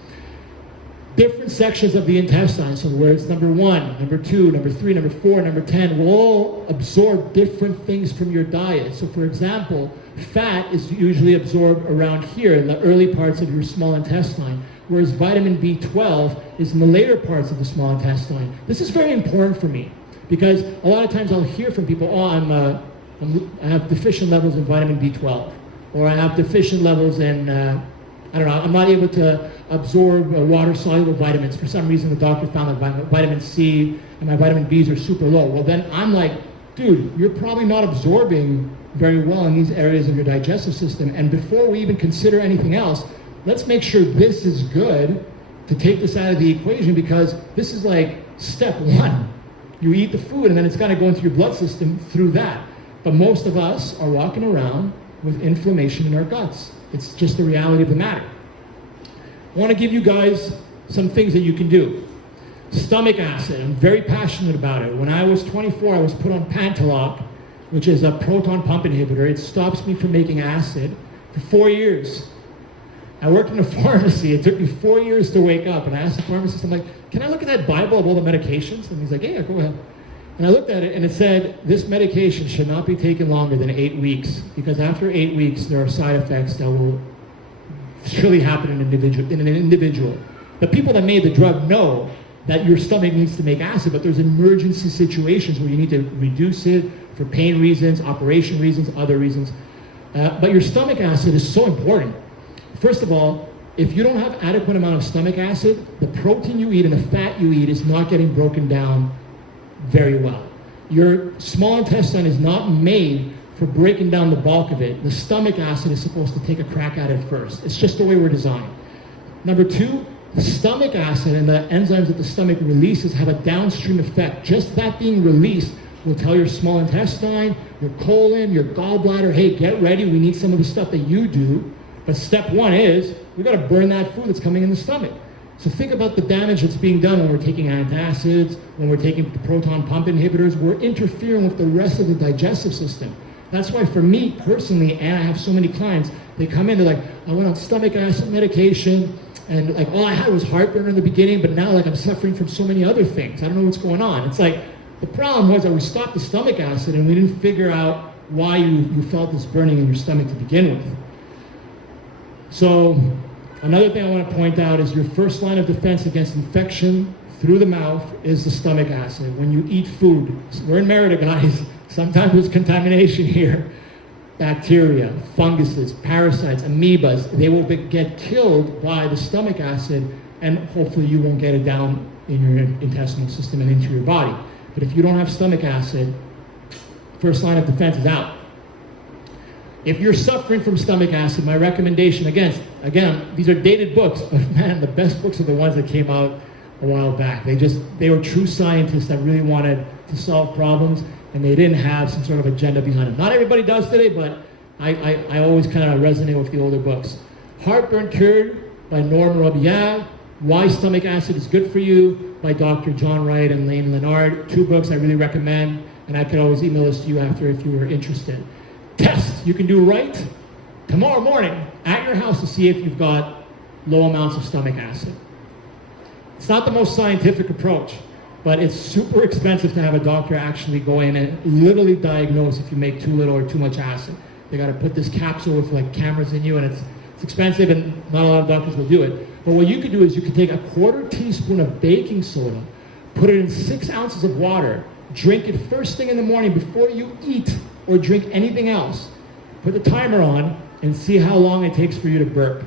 Different sections of the intestine, so where it's number 1, number 2, number 3, number 4, number 10, will all absorb different things from your diet. So for example, fat is usually absorbed around here in the early parts of your small intestine, whereas vitamin B12 is in the later parts of the small intestine. This is very important for me because a lot of times I'll hear from people, oh, I have deficient levels in vitamin B12, or I have deficient levels in, I don't know, I'm not able to absorb water-soluble vitamins. For some reason, the doctor found that vitamin C and my vitamin Bs are super low. Well, then I'm like, dude, you're probably not absorbing very well in these areas of your digestive system. And before we even consider anything else, let's make sure this is good to take this out of the equation, because this is like step 1. You eat the food and then it's got to go into your blood system through that. But most of us are walking around with inflammation in our guts. It's just the reality of the matter. I want to give you guys some things that you can do. Stomach acid, I'm very passionate about it. When I was 24, I was put on Chountalos, which is a proton pump inhibitor. It stops me from making acid for 4 years. I worked in a pharmacy. It took me 4 years to wake up. And I asked the pharmacist, I'm like, can I look at that Bible of all the medications? And he's like, yeah, go ahead. And I looked at it and it said, this medication should not be taken longer than 8 weeks, because after 8 weeks, there are side effects that will surely happen in an individual. The people that made the drug know that your stomach needs to make acid, but there's emergency situations where you need to reduce it for pain reasons, operation reasons, other reasons. But your stomach acid is so important. First of all, if you don't have adequate amount of stomach acid, the protein you eat and the fat you eat is not getting broken down very well. Your small intestine is not made for breaking down the bulk of it. The stomach acid is supposed to take a crack at it first. It's just the way we're designed. Number 2, the stomach acid and the enzymes that the stomach releases have a downstream effect. Just that being released will tell your small intestine, your colon, your gallbladder, hey, get ready, we need some of the stuff that you do. But step 1 is, we gotta burn that food that's coming in the stomach. So think about the damage that's being done when we're taking antacids, when we're taking proton pump inhibitors. We're interfering with the rest of the digestive system. That's why for me personally, and I have so many clients, they come in, they're like, I went on stomach acid medication, and like all I had was heartburn in the beginning, but now like I'm suffering from so many other things. I don't know what's going on. It's like, the problem was that we stopped the stomach acid and we didn't figure out why you felt this burning in your stomach to begin with. So another thing I want to point out is your first line of defense against infection through the mouth is the stomach acid. When you eat food, we're in Mérida, guys. Sometimes there's contamination here. Bacteria, funguses, parasites, amoebas, they will get killed by the stomach acid, and hopefully you won't get it down in your intestinal system and into your body. But if you don't have stomach acid, first line of defense is out. If you're suffering from stomach acid, my recommendation, again, these are dated books, but man, the best books are the ones that came out a while back. They were true scientists that really wanted to solve problems, and they didn't have some sort of agenda behind them. Not everybody does today, but I always kind of resonate with the older books. Heartburn Cured by Norman Robillard. Why Stomach Acid is Good for You by Dr. John Wright and Lane Leonard. 2 books I really recommend, and I could always email this to you after if you were interested. Test you can do right tomorrow morning at your house to see if you've got low amounts of stomach acid. It's not the most scientific approach, but it's super expensive to have a doctor actually go in and literally diagnose if you make too little or too much acid. They got to put this capsule with like cameras in you, and It's expensive and not a lot of doctors will do it. But what you could do is you could take a 1/4 teaspoon of baking soda, put it in 6 ounces of water, drink it first thing in the morning before you eat or drink anything else. Put the timer on and see how long it takes for you to burp.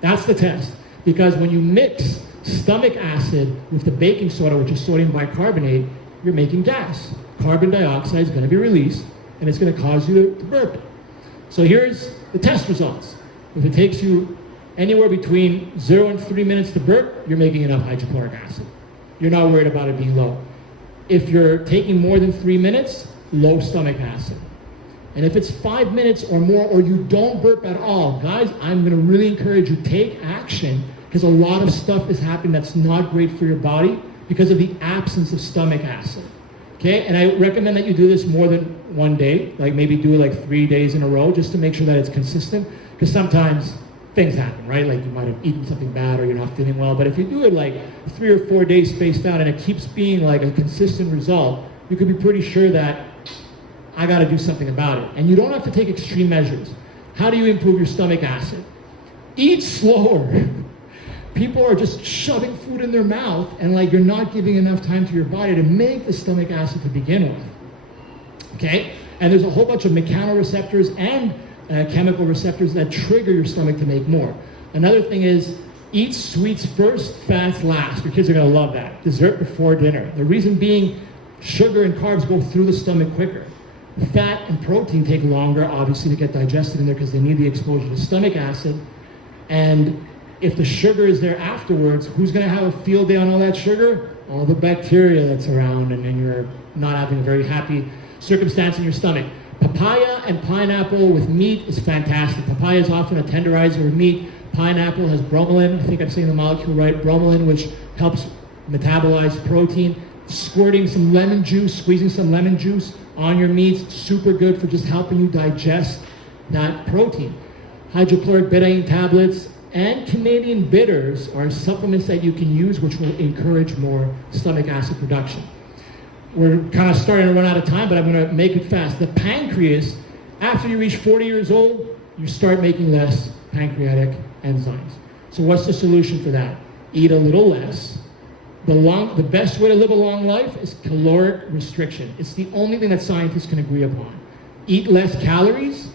That's the test. Because when you mix stomach acid with the baking soda, which is sodium bicarbonate, you're making gas. Carbon dioxide is going to be released, and it's going to cause you to burp. So here's the test results. If it takes you anywhere between 0 and 3 minutes to burp, you're making enough hydrochloric acid. You're not worried about it being low. If you're taking more than 3 minutes, low stomach acid. And if it's 5 minutes or more, or you don't burp at all, guys, I'm going to really encourage you, take action, because a lot of stuff is happening that's not great for your body because of the absence of stomach acid. Okay, and I recommend that you do this more than one day, like maybe do it like 3 days in a row, just to make sure that it's consistent, because sometimes things happen, right? Like you might have eaten something bad or you're not feeling well, but if you do it like 3 or 4 days spaced out and it keeps being like a consistent result, you could be pretty sure that I got to do something about it. And you don't have to take extreme measures. How do you improve your stomach acid? Eat slower. People are just shoving food in their mouth, and like you're not giving enough time to your body to make the stomach acid to begin with. Okay? And there's a whole bunch of mechanoreceptors and chemical receptors that trigger your stomach to make more. Another thing is, eat sweets first, fats last. Your kids are going to love that. Dessert before dinner. The reason being, sugar and carbs go through the stomach quicker. Fat and protein take longer, obviously, to get digested in there because they need the exposure to stomach acid. And if the sugar is there afterwards, who's going to have a field day on all that sugar? All the bacteria that's around, and then you're not having a very happy circumstance in your stomach. Papaya and pineapple with meat is fantastic. Papaya is often a tenderizer of meat. Pineapple has bromelain, I think I'm saying the molecule right, bromelain, which helps metabolize protein. Squirting some lemon juice, squeezing some lemon juice on your meats, super good for just helping you digest that protein. Hydrochloric betaine tablets and Canadian bitters are supplements that you can use which will encourage more stomach acid production. We're kind of starting to run out of time, but I'm going to make it fast. The pancreas, after you reach 40 years old, you start making less pancreatic enzymes. So what's the solution for that? Eat a little less. The best way to live a long life is caloric restriction. It's the only thing that scientists can agree upon. Eat less calories,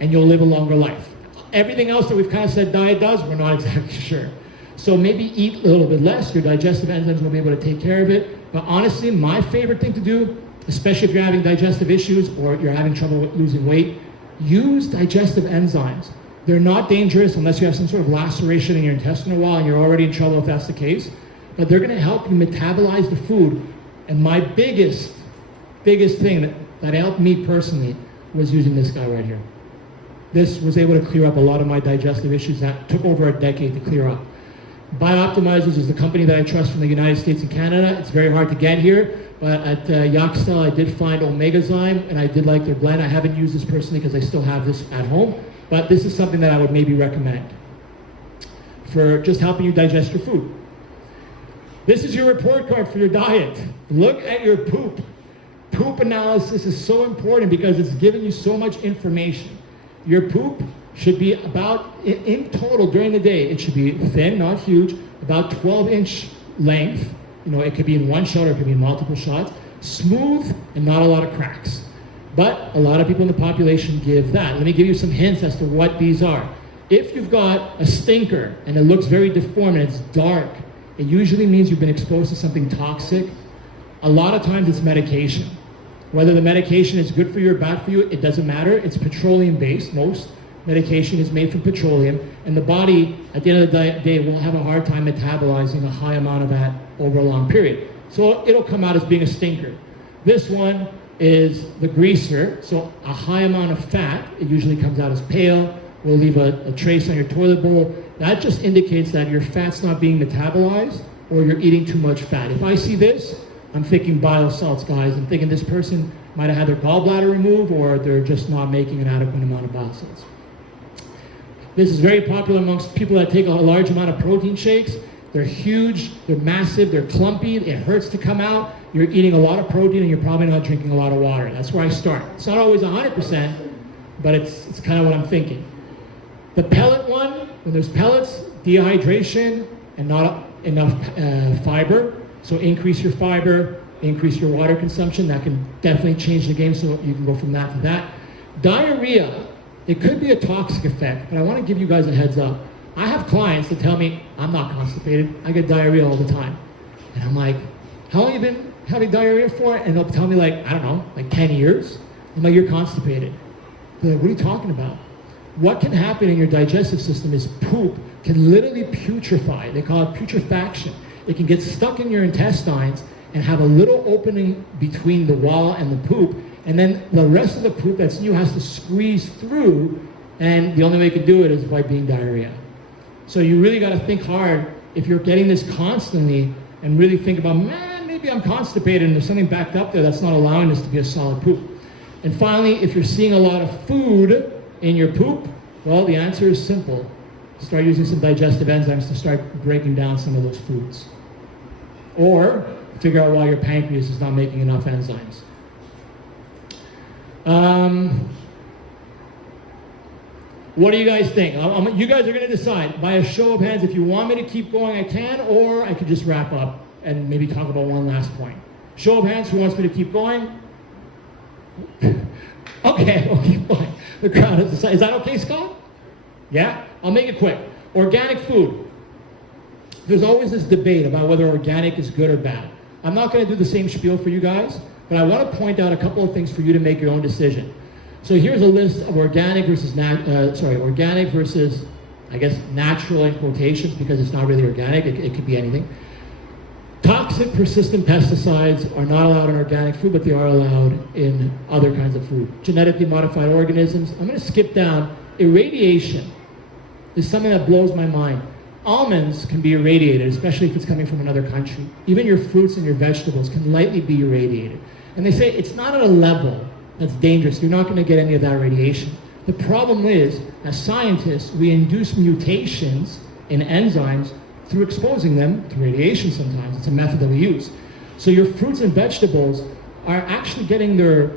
and you'll live a longer life. Everything else that we've kind of said diet does, we're not exactly sure. So maybe eat a little bit less. Your digestive enzymes will be able to take care of it. But honestly, my favorite thing to do, especially if you're having digestive issues or you're having trouble with losing weight, use digestive enzymes. They're not dangerous unless you have some sort of laceration in your intestinal wall and you're already in trouble if that's the case. But they're going to help you metabolize the food. And my biggest thing that helped me personally was using this guy right here. This was able to clear up a lot of my digestive issues that took over a decade to clear up. Biooptimizers is the company that I trust from the United States and Canada. It's very hard to get here, but at Yaxtel I did find Omegazyme, and I did like their blend. I haven't used this personally because I still have this at home, but this is something that I would maybe recommend for just helping you digest your food. This is your report card for your diet. Look at your poop. Poop analysis is so important because it's giving you so much information. Your poop should be about, in total during the day, it should be thin, not huge, about 12-inch length. You know, it could be in one shot or it could be in multiple shots. Smooth and not a lot of cracks. But a lot of people in the population give that. Let me give you some hints as to what these are. If you've got a stinker and it looks very deformed and it's dark, it usually means you've been exposed to something toxic. A lot of times it's medication. Whether the medication is good for you or bad for you, it doesn't matter. It's petroleum-based. Most medication is made from petroleum, and the body, at the end of the day, will have a hard time metabolizing a high amount of that over a long period. So it'll come out as being a stinker. This one is the greaser, so a high amount of fat. It usually comes out as pale. Will leave a trace on your toilet bowl. That just indicates that your fat's not being metabolized or you're eating too much fat. If I see this, I'm thinking bile salts, guys. I'm thinking this person might have had their gallbladder removed or they're just not making an adequate amount of bile salts. This is very popular amongst people that take a large amount of protein shakes. They're huge, they're massive, they're clumpy, it hurts to come out. You're eating a lot of protein and you're probably not drinking a lot of water. That's where I start. It's not always 100%, but it's kind of what I'm thinking. The pellet one, when there's pellets, dehydration and not enough fiber. So increase your fiber, increase your water consumption. That can definitely change the game, so you can go from that to that. Diarrhea, it could be a toxic effect, but I want to give you guys a heads up. I have clients that tell me, I'm not constipated, I get diarrhea all the time. And I'm like, how long have you been having diarrhea for? And they'll tell me like, I don't know, like 10 years. I'm like, you're constipated. They're like, what are you talking about? What can happen in your digestive system is poop can literally putrefy. They call it putrefaction. It can get stuck in your intestines and have a little opening between the wall and the poop, and then the rest of the poop that's in you has to squeeze through, and the only way you can do it is by being diarrhea. So you really got to think hard if you're getting this constantly, and really think about, man, maybe I'm constipated and there's something backed up there that's not allowing this to be a solid poop. And finally, if you're seeing a lot of food in your poop, well, the answer is simple. Start using some digestive enzymes to start breaking down some of those foods. Or figure out why your pancreas is not making enough enzymes. What do you guys think? You guys are going to decide by a show of hands. If you want me to keep going, I can, or I could just wrap up and maybe talk about one last point. Show of hands, who wants me to keep going? Okay, we'll keep going. The crowd has decided. Is that okay, Scott? Yeah? I'll make it quick. Organic food. There's always this debate about whether organic is good or bad. I'm not going to do the same spiel for you guys, but I want to point out a couple of things for you to make your own decision. So here's a list of organic versus, I guess, natural in quotations, because it's not really organic. It could be anything. Toxic, persistent pesticides are not allowed in organic food, but they are allowed in other kinds of food. Genetically modified organisms. I'm going to skip down. Irradiation is something that blows my mind. Almonds can be irradiated, especially if it's coming from another country. Even your fruits and your vegetables can lightly be irradiated. And they say it's not at a level that's dangerous. You're not going to get any of that radiation. The problem is, as scientists, we induce mutations in enzymes through exposing them to radiation sometimes. It's a method that we use. So your fruits and vegetables are actually getting their,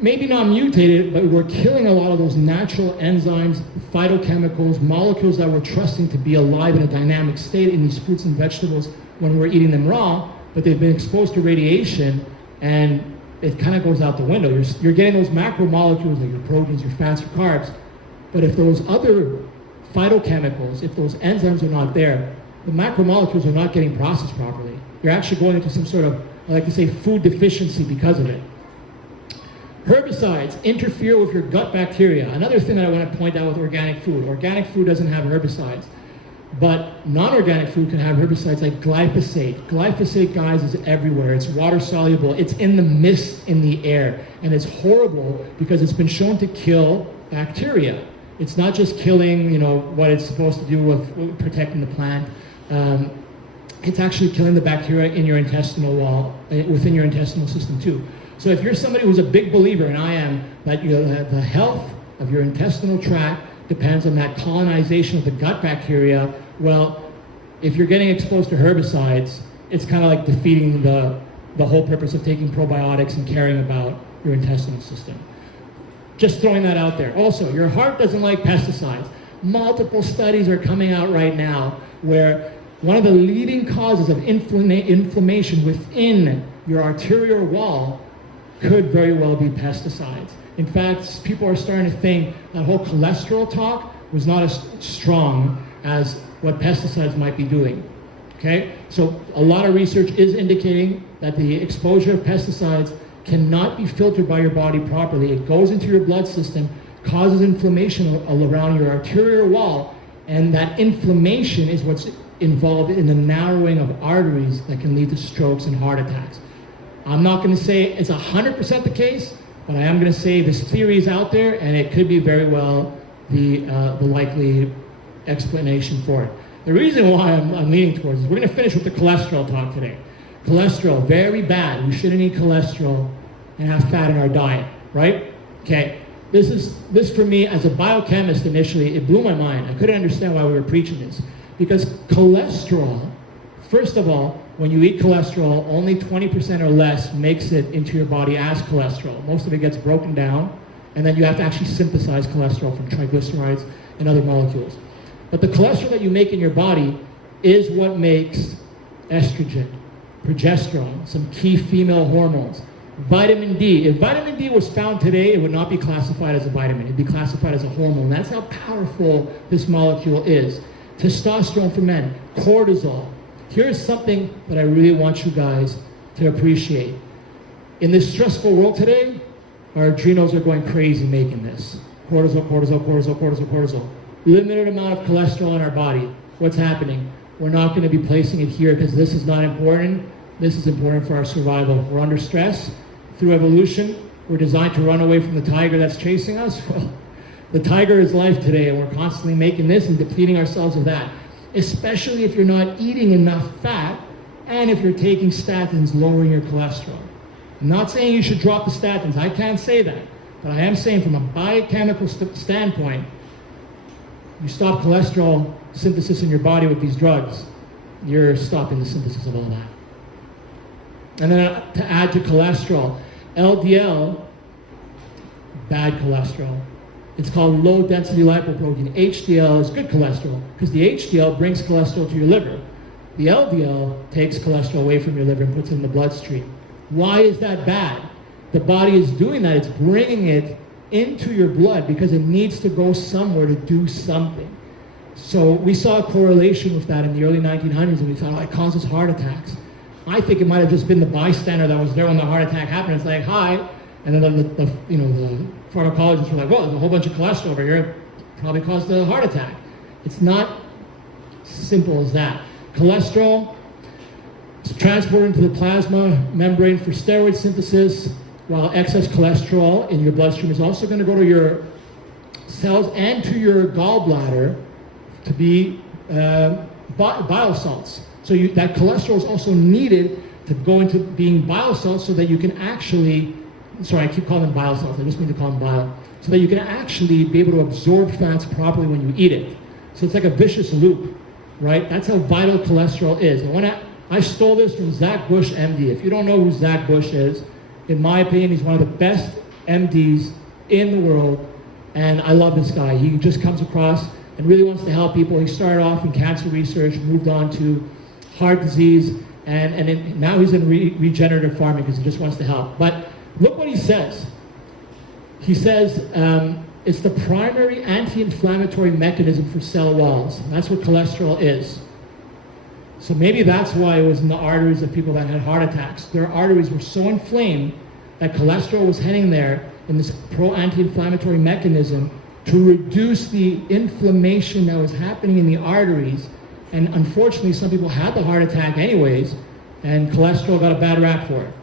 maybe not mutated, but we're killing a lot of those natural enzymes, phytochemicals, molecules that we're trusting to be alive in a dynamic state in these fruits and vegetables when we're eating them raw, but they've been exposed to radiation, and it kind of goes out the window. You're getting those macromolecules, like your proteins, your fats, your carbs, but if those other phytochemicals, if those enzymes are not there, the macromolecules are not getting processed properly. You're actually going into some sort of, I like to say, food deficiency because of it. Herbicides interfere with your gut bacteria. Another thing that I want to point out with organic food. Organic food doesn't have herbicides, but non-organic food can have herbicides like glyphosate. Glyphosate, guys, is everywhere. It's water soluble. It's in the mist in the air, and it's horrible because it's been shown to kill bacteria. It's not just killing, what it's supposed to do with protecting the plant. It's actually killing the bacteria in your intestinal wall, within your intestinal system too. So if you're somebody who's a big believer, and I am, that the health of your intestinal tract depends on that colonization of the gut bacteria, well, if you're getting exposed to herbicides, it's kind of like defeating the whole purpose of taking probiotics and caring about your intestinal system. Just throwing that out there. Also, your heart doesn't like pesticides. Multiple studies are coming out right now where one of the leading causes of inflammation within your arterial wall could very well be pesticides. In fact, people are starting to think that whole cholesterol talk was not as strong as what pesticides might be doing. Okay? So a lot of research is indicating that the exposure of pesticides cannot be filtered by your body properly. It goes into your blood system, causes inflammation around your arterial wall, and that inflammation is what's involved in the narrowing of arteries that can lead to strokes and heart attacks. I'm not going to say it's 100% the case, but I am going to say this theory is out there, and it could be very well the likely explanation for it. The reason why I'm leaning towards is we're going to finish with the cholesterol talk today. Cholesterol, very bad. We shouldn't eat cholesterol and have fat in our diet, right? Okay. This for me, as a biochemist initially, it blew my mind. I couldn't understand why we were preaching this. Because cholesterol, first of all, when you eat cholesterol, only 20% or less makes it into your body as cholesterol. Most of it gets broken down And then you have to actually synthesize cholesterol from triglycerides and other molecules. But the cholesterol that you make in your body is what makes estrogen, progesterone, some key female hormones, vitamin D. If vitamin D was found today, it would not be classified as a vitamin. It'd be classified as a hormone. That's how powerful this molecule is. Testosterone for men, cortisol. Here's something that I really want you guys to appreciate. In this stressful world today, our adrenals are going crazy making this. Cortisol, cortisol, cortisol, cortisol, cortisol. Limited amount of cholesterol in our body. What's happening? We're not going to be placing it here because this is not important. This is important for our survival. We're under stress. Through evolution, we're designed to run away from the tiger that's chasing us. Well, the tiger is life today, and we're constantly making this and depleting ourselves of that. Especially if you're not eating enough fat, and if you're taking statins, lowering your cholesterol. I'm not saying you should drop the statins. I can't say that. But I am saying from a biochemical standpoint, you stop cholesterol synthesis in your body with these drugs, you're stopping the synthesis of all that. And then to add to cholesterol, LDL, bad cholesterol. It's called low density lipoprotein. HDL is good cholesterol because the HDL brings cholesterol to your liver. The LDL takes cholesterol away from your liver and puts it in the bloodstream. Why is that bad? The body is doing that. It's bringing it into your blood because it needs to go somewhere to do something. So we saw a correlation with that in the early 1900s, and we thought, oh, it causes heart attacks. I think it might have just been the bystander that was there when the heart attack happened. It's like, hi, and then the pharmacologists were like, well, there's a whole bunch of cholesterol over here. It probably caused a heart attack. It's not simple as that. Cholesterol is transported into the plasma membrane for steroid synthesis, while excess cholesterol in your bloodstream is also going to go to your cells and to your gallbladder to be bile salts. So that cholesterol is also needed to go into being bile salts so that you can actually, sorry, I keep calling them bile salts, I just mean to call them bile, so that you can actually be able to absorb fats properly when you eat it. So it's like a vicious loop, right? That's how vital cholesterol is. And when I stole this from Zach Bush, MD. If you don't know who Zach Bush is, in my opinion, he's one of the best MDs in the world, and I love this guy. He just comes across and really wants to help people. He started off in cancer research, moved on to heart disease, and now he's in regenerative farming because he just wants to help. But look what he says. He says it's the primary anti-inflammatory mechanism for cell walls. That's what cholesterol is. So maybe that's why it was in the arteries of people that had heart attacks. Their arteries were so inflamed that cholesterol was heading there in this pro-anti-inflammatory mechanism to reduce the inflammation that was happening in the arteries. And unfortunately, some people had the heart attack anyways, and cholesterol got a bad rap for it.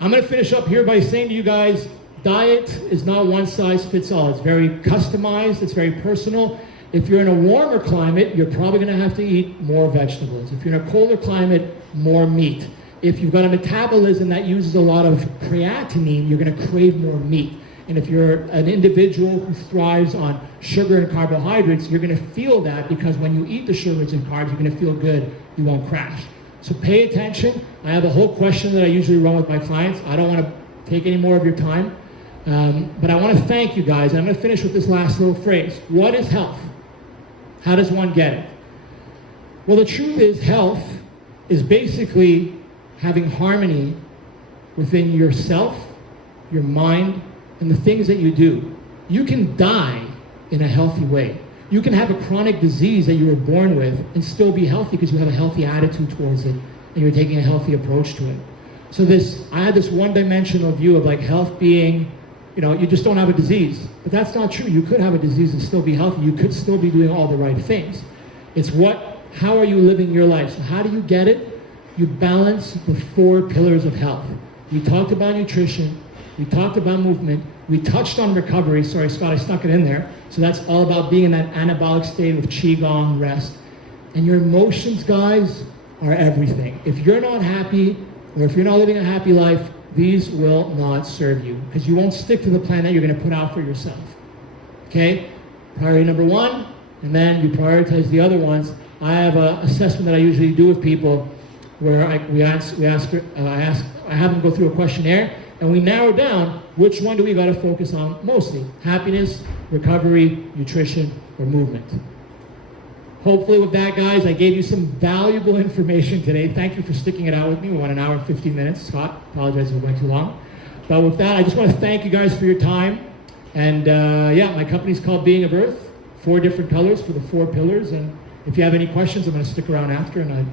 I'm going to finish up here by saying to you guys, diet is not one size fits all. It's very customized, it's very personal. If you're in a warmer climate, you're probably going to have to eat more vegetables. If you're in a colder climate, more meat. If you've got a metabolism that uses a lot of creatinine, you're going to crave more meat. And if you're an individual who thrives on sugar and carbohydrates, you're going to feel that because when you eat the sugars and carbs, you're going to feel good. You won't crash. So pay attention. I have a whole question that I usually run with my clients. I don't want to take any more of your time. But I want to thank you guys. I'm going to finish with this last little phrase. What is health? How does one get it? Well, the truth is health is basically having harmony within yourself, your mind, and the things that you do. You can die in a healthy way. You can have a chronic disease that you were born with and still be healthy because you have a healthy attitude towards it and you're taking a healthy approach to it. So I had this one-dimensional view of like health being, you just don't have a disease. But that's not true. You could have a disease and still be healthy. You could still be doing all the right things. It's how are you living your life? So how do you get it? You balance the 4 pillars of health. We talked about nutrition. We talked about movement. We touched on recovery. Sorry, Scott, I stuck it in there. So that's all about being in that anabolic state of qigong, rest. And your emotions, guys, are everything. If you're not happy, or if you're not living a happy life, these will not serve you because you won't stick to the plan that you're going to put out for yourself. Okay? Priority number 1, and then you prioritize the other ones. I have an assessment that I usually do with people where I have them go through a questionnaire, and we narrowed down which one do we got to focus on mostly: happiness, recovery, nutrition, or movement. Hopefully with that, guys, I gave you some valuable information today. Thank you for sticking it out with me. We went an hour and 15 minutes. Scott, apologize if it went too long. But with that, I just want to thank you guys for your time. And yeah, my company's called Being of Earth. 4 different colors for the 4 pillars. And if you have any questions, I'm going to stick around after, and I'd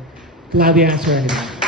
gladly answer anything.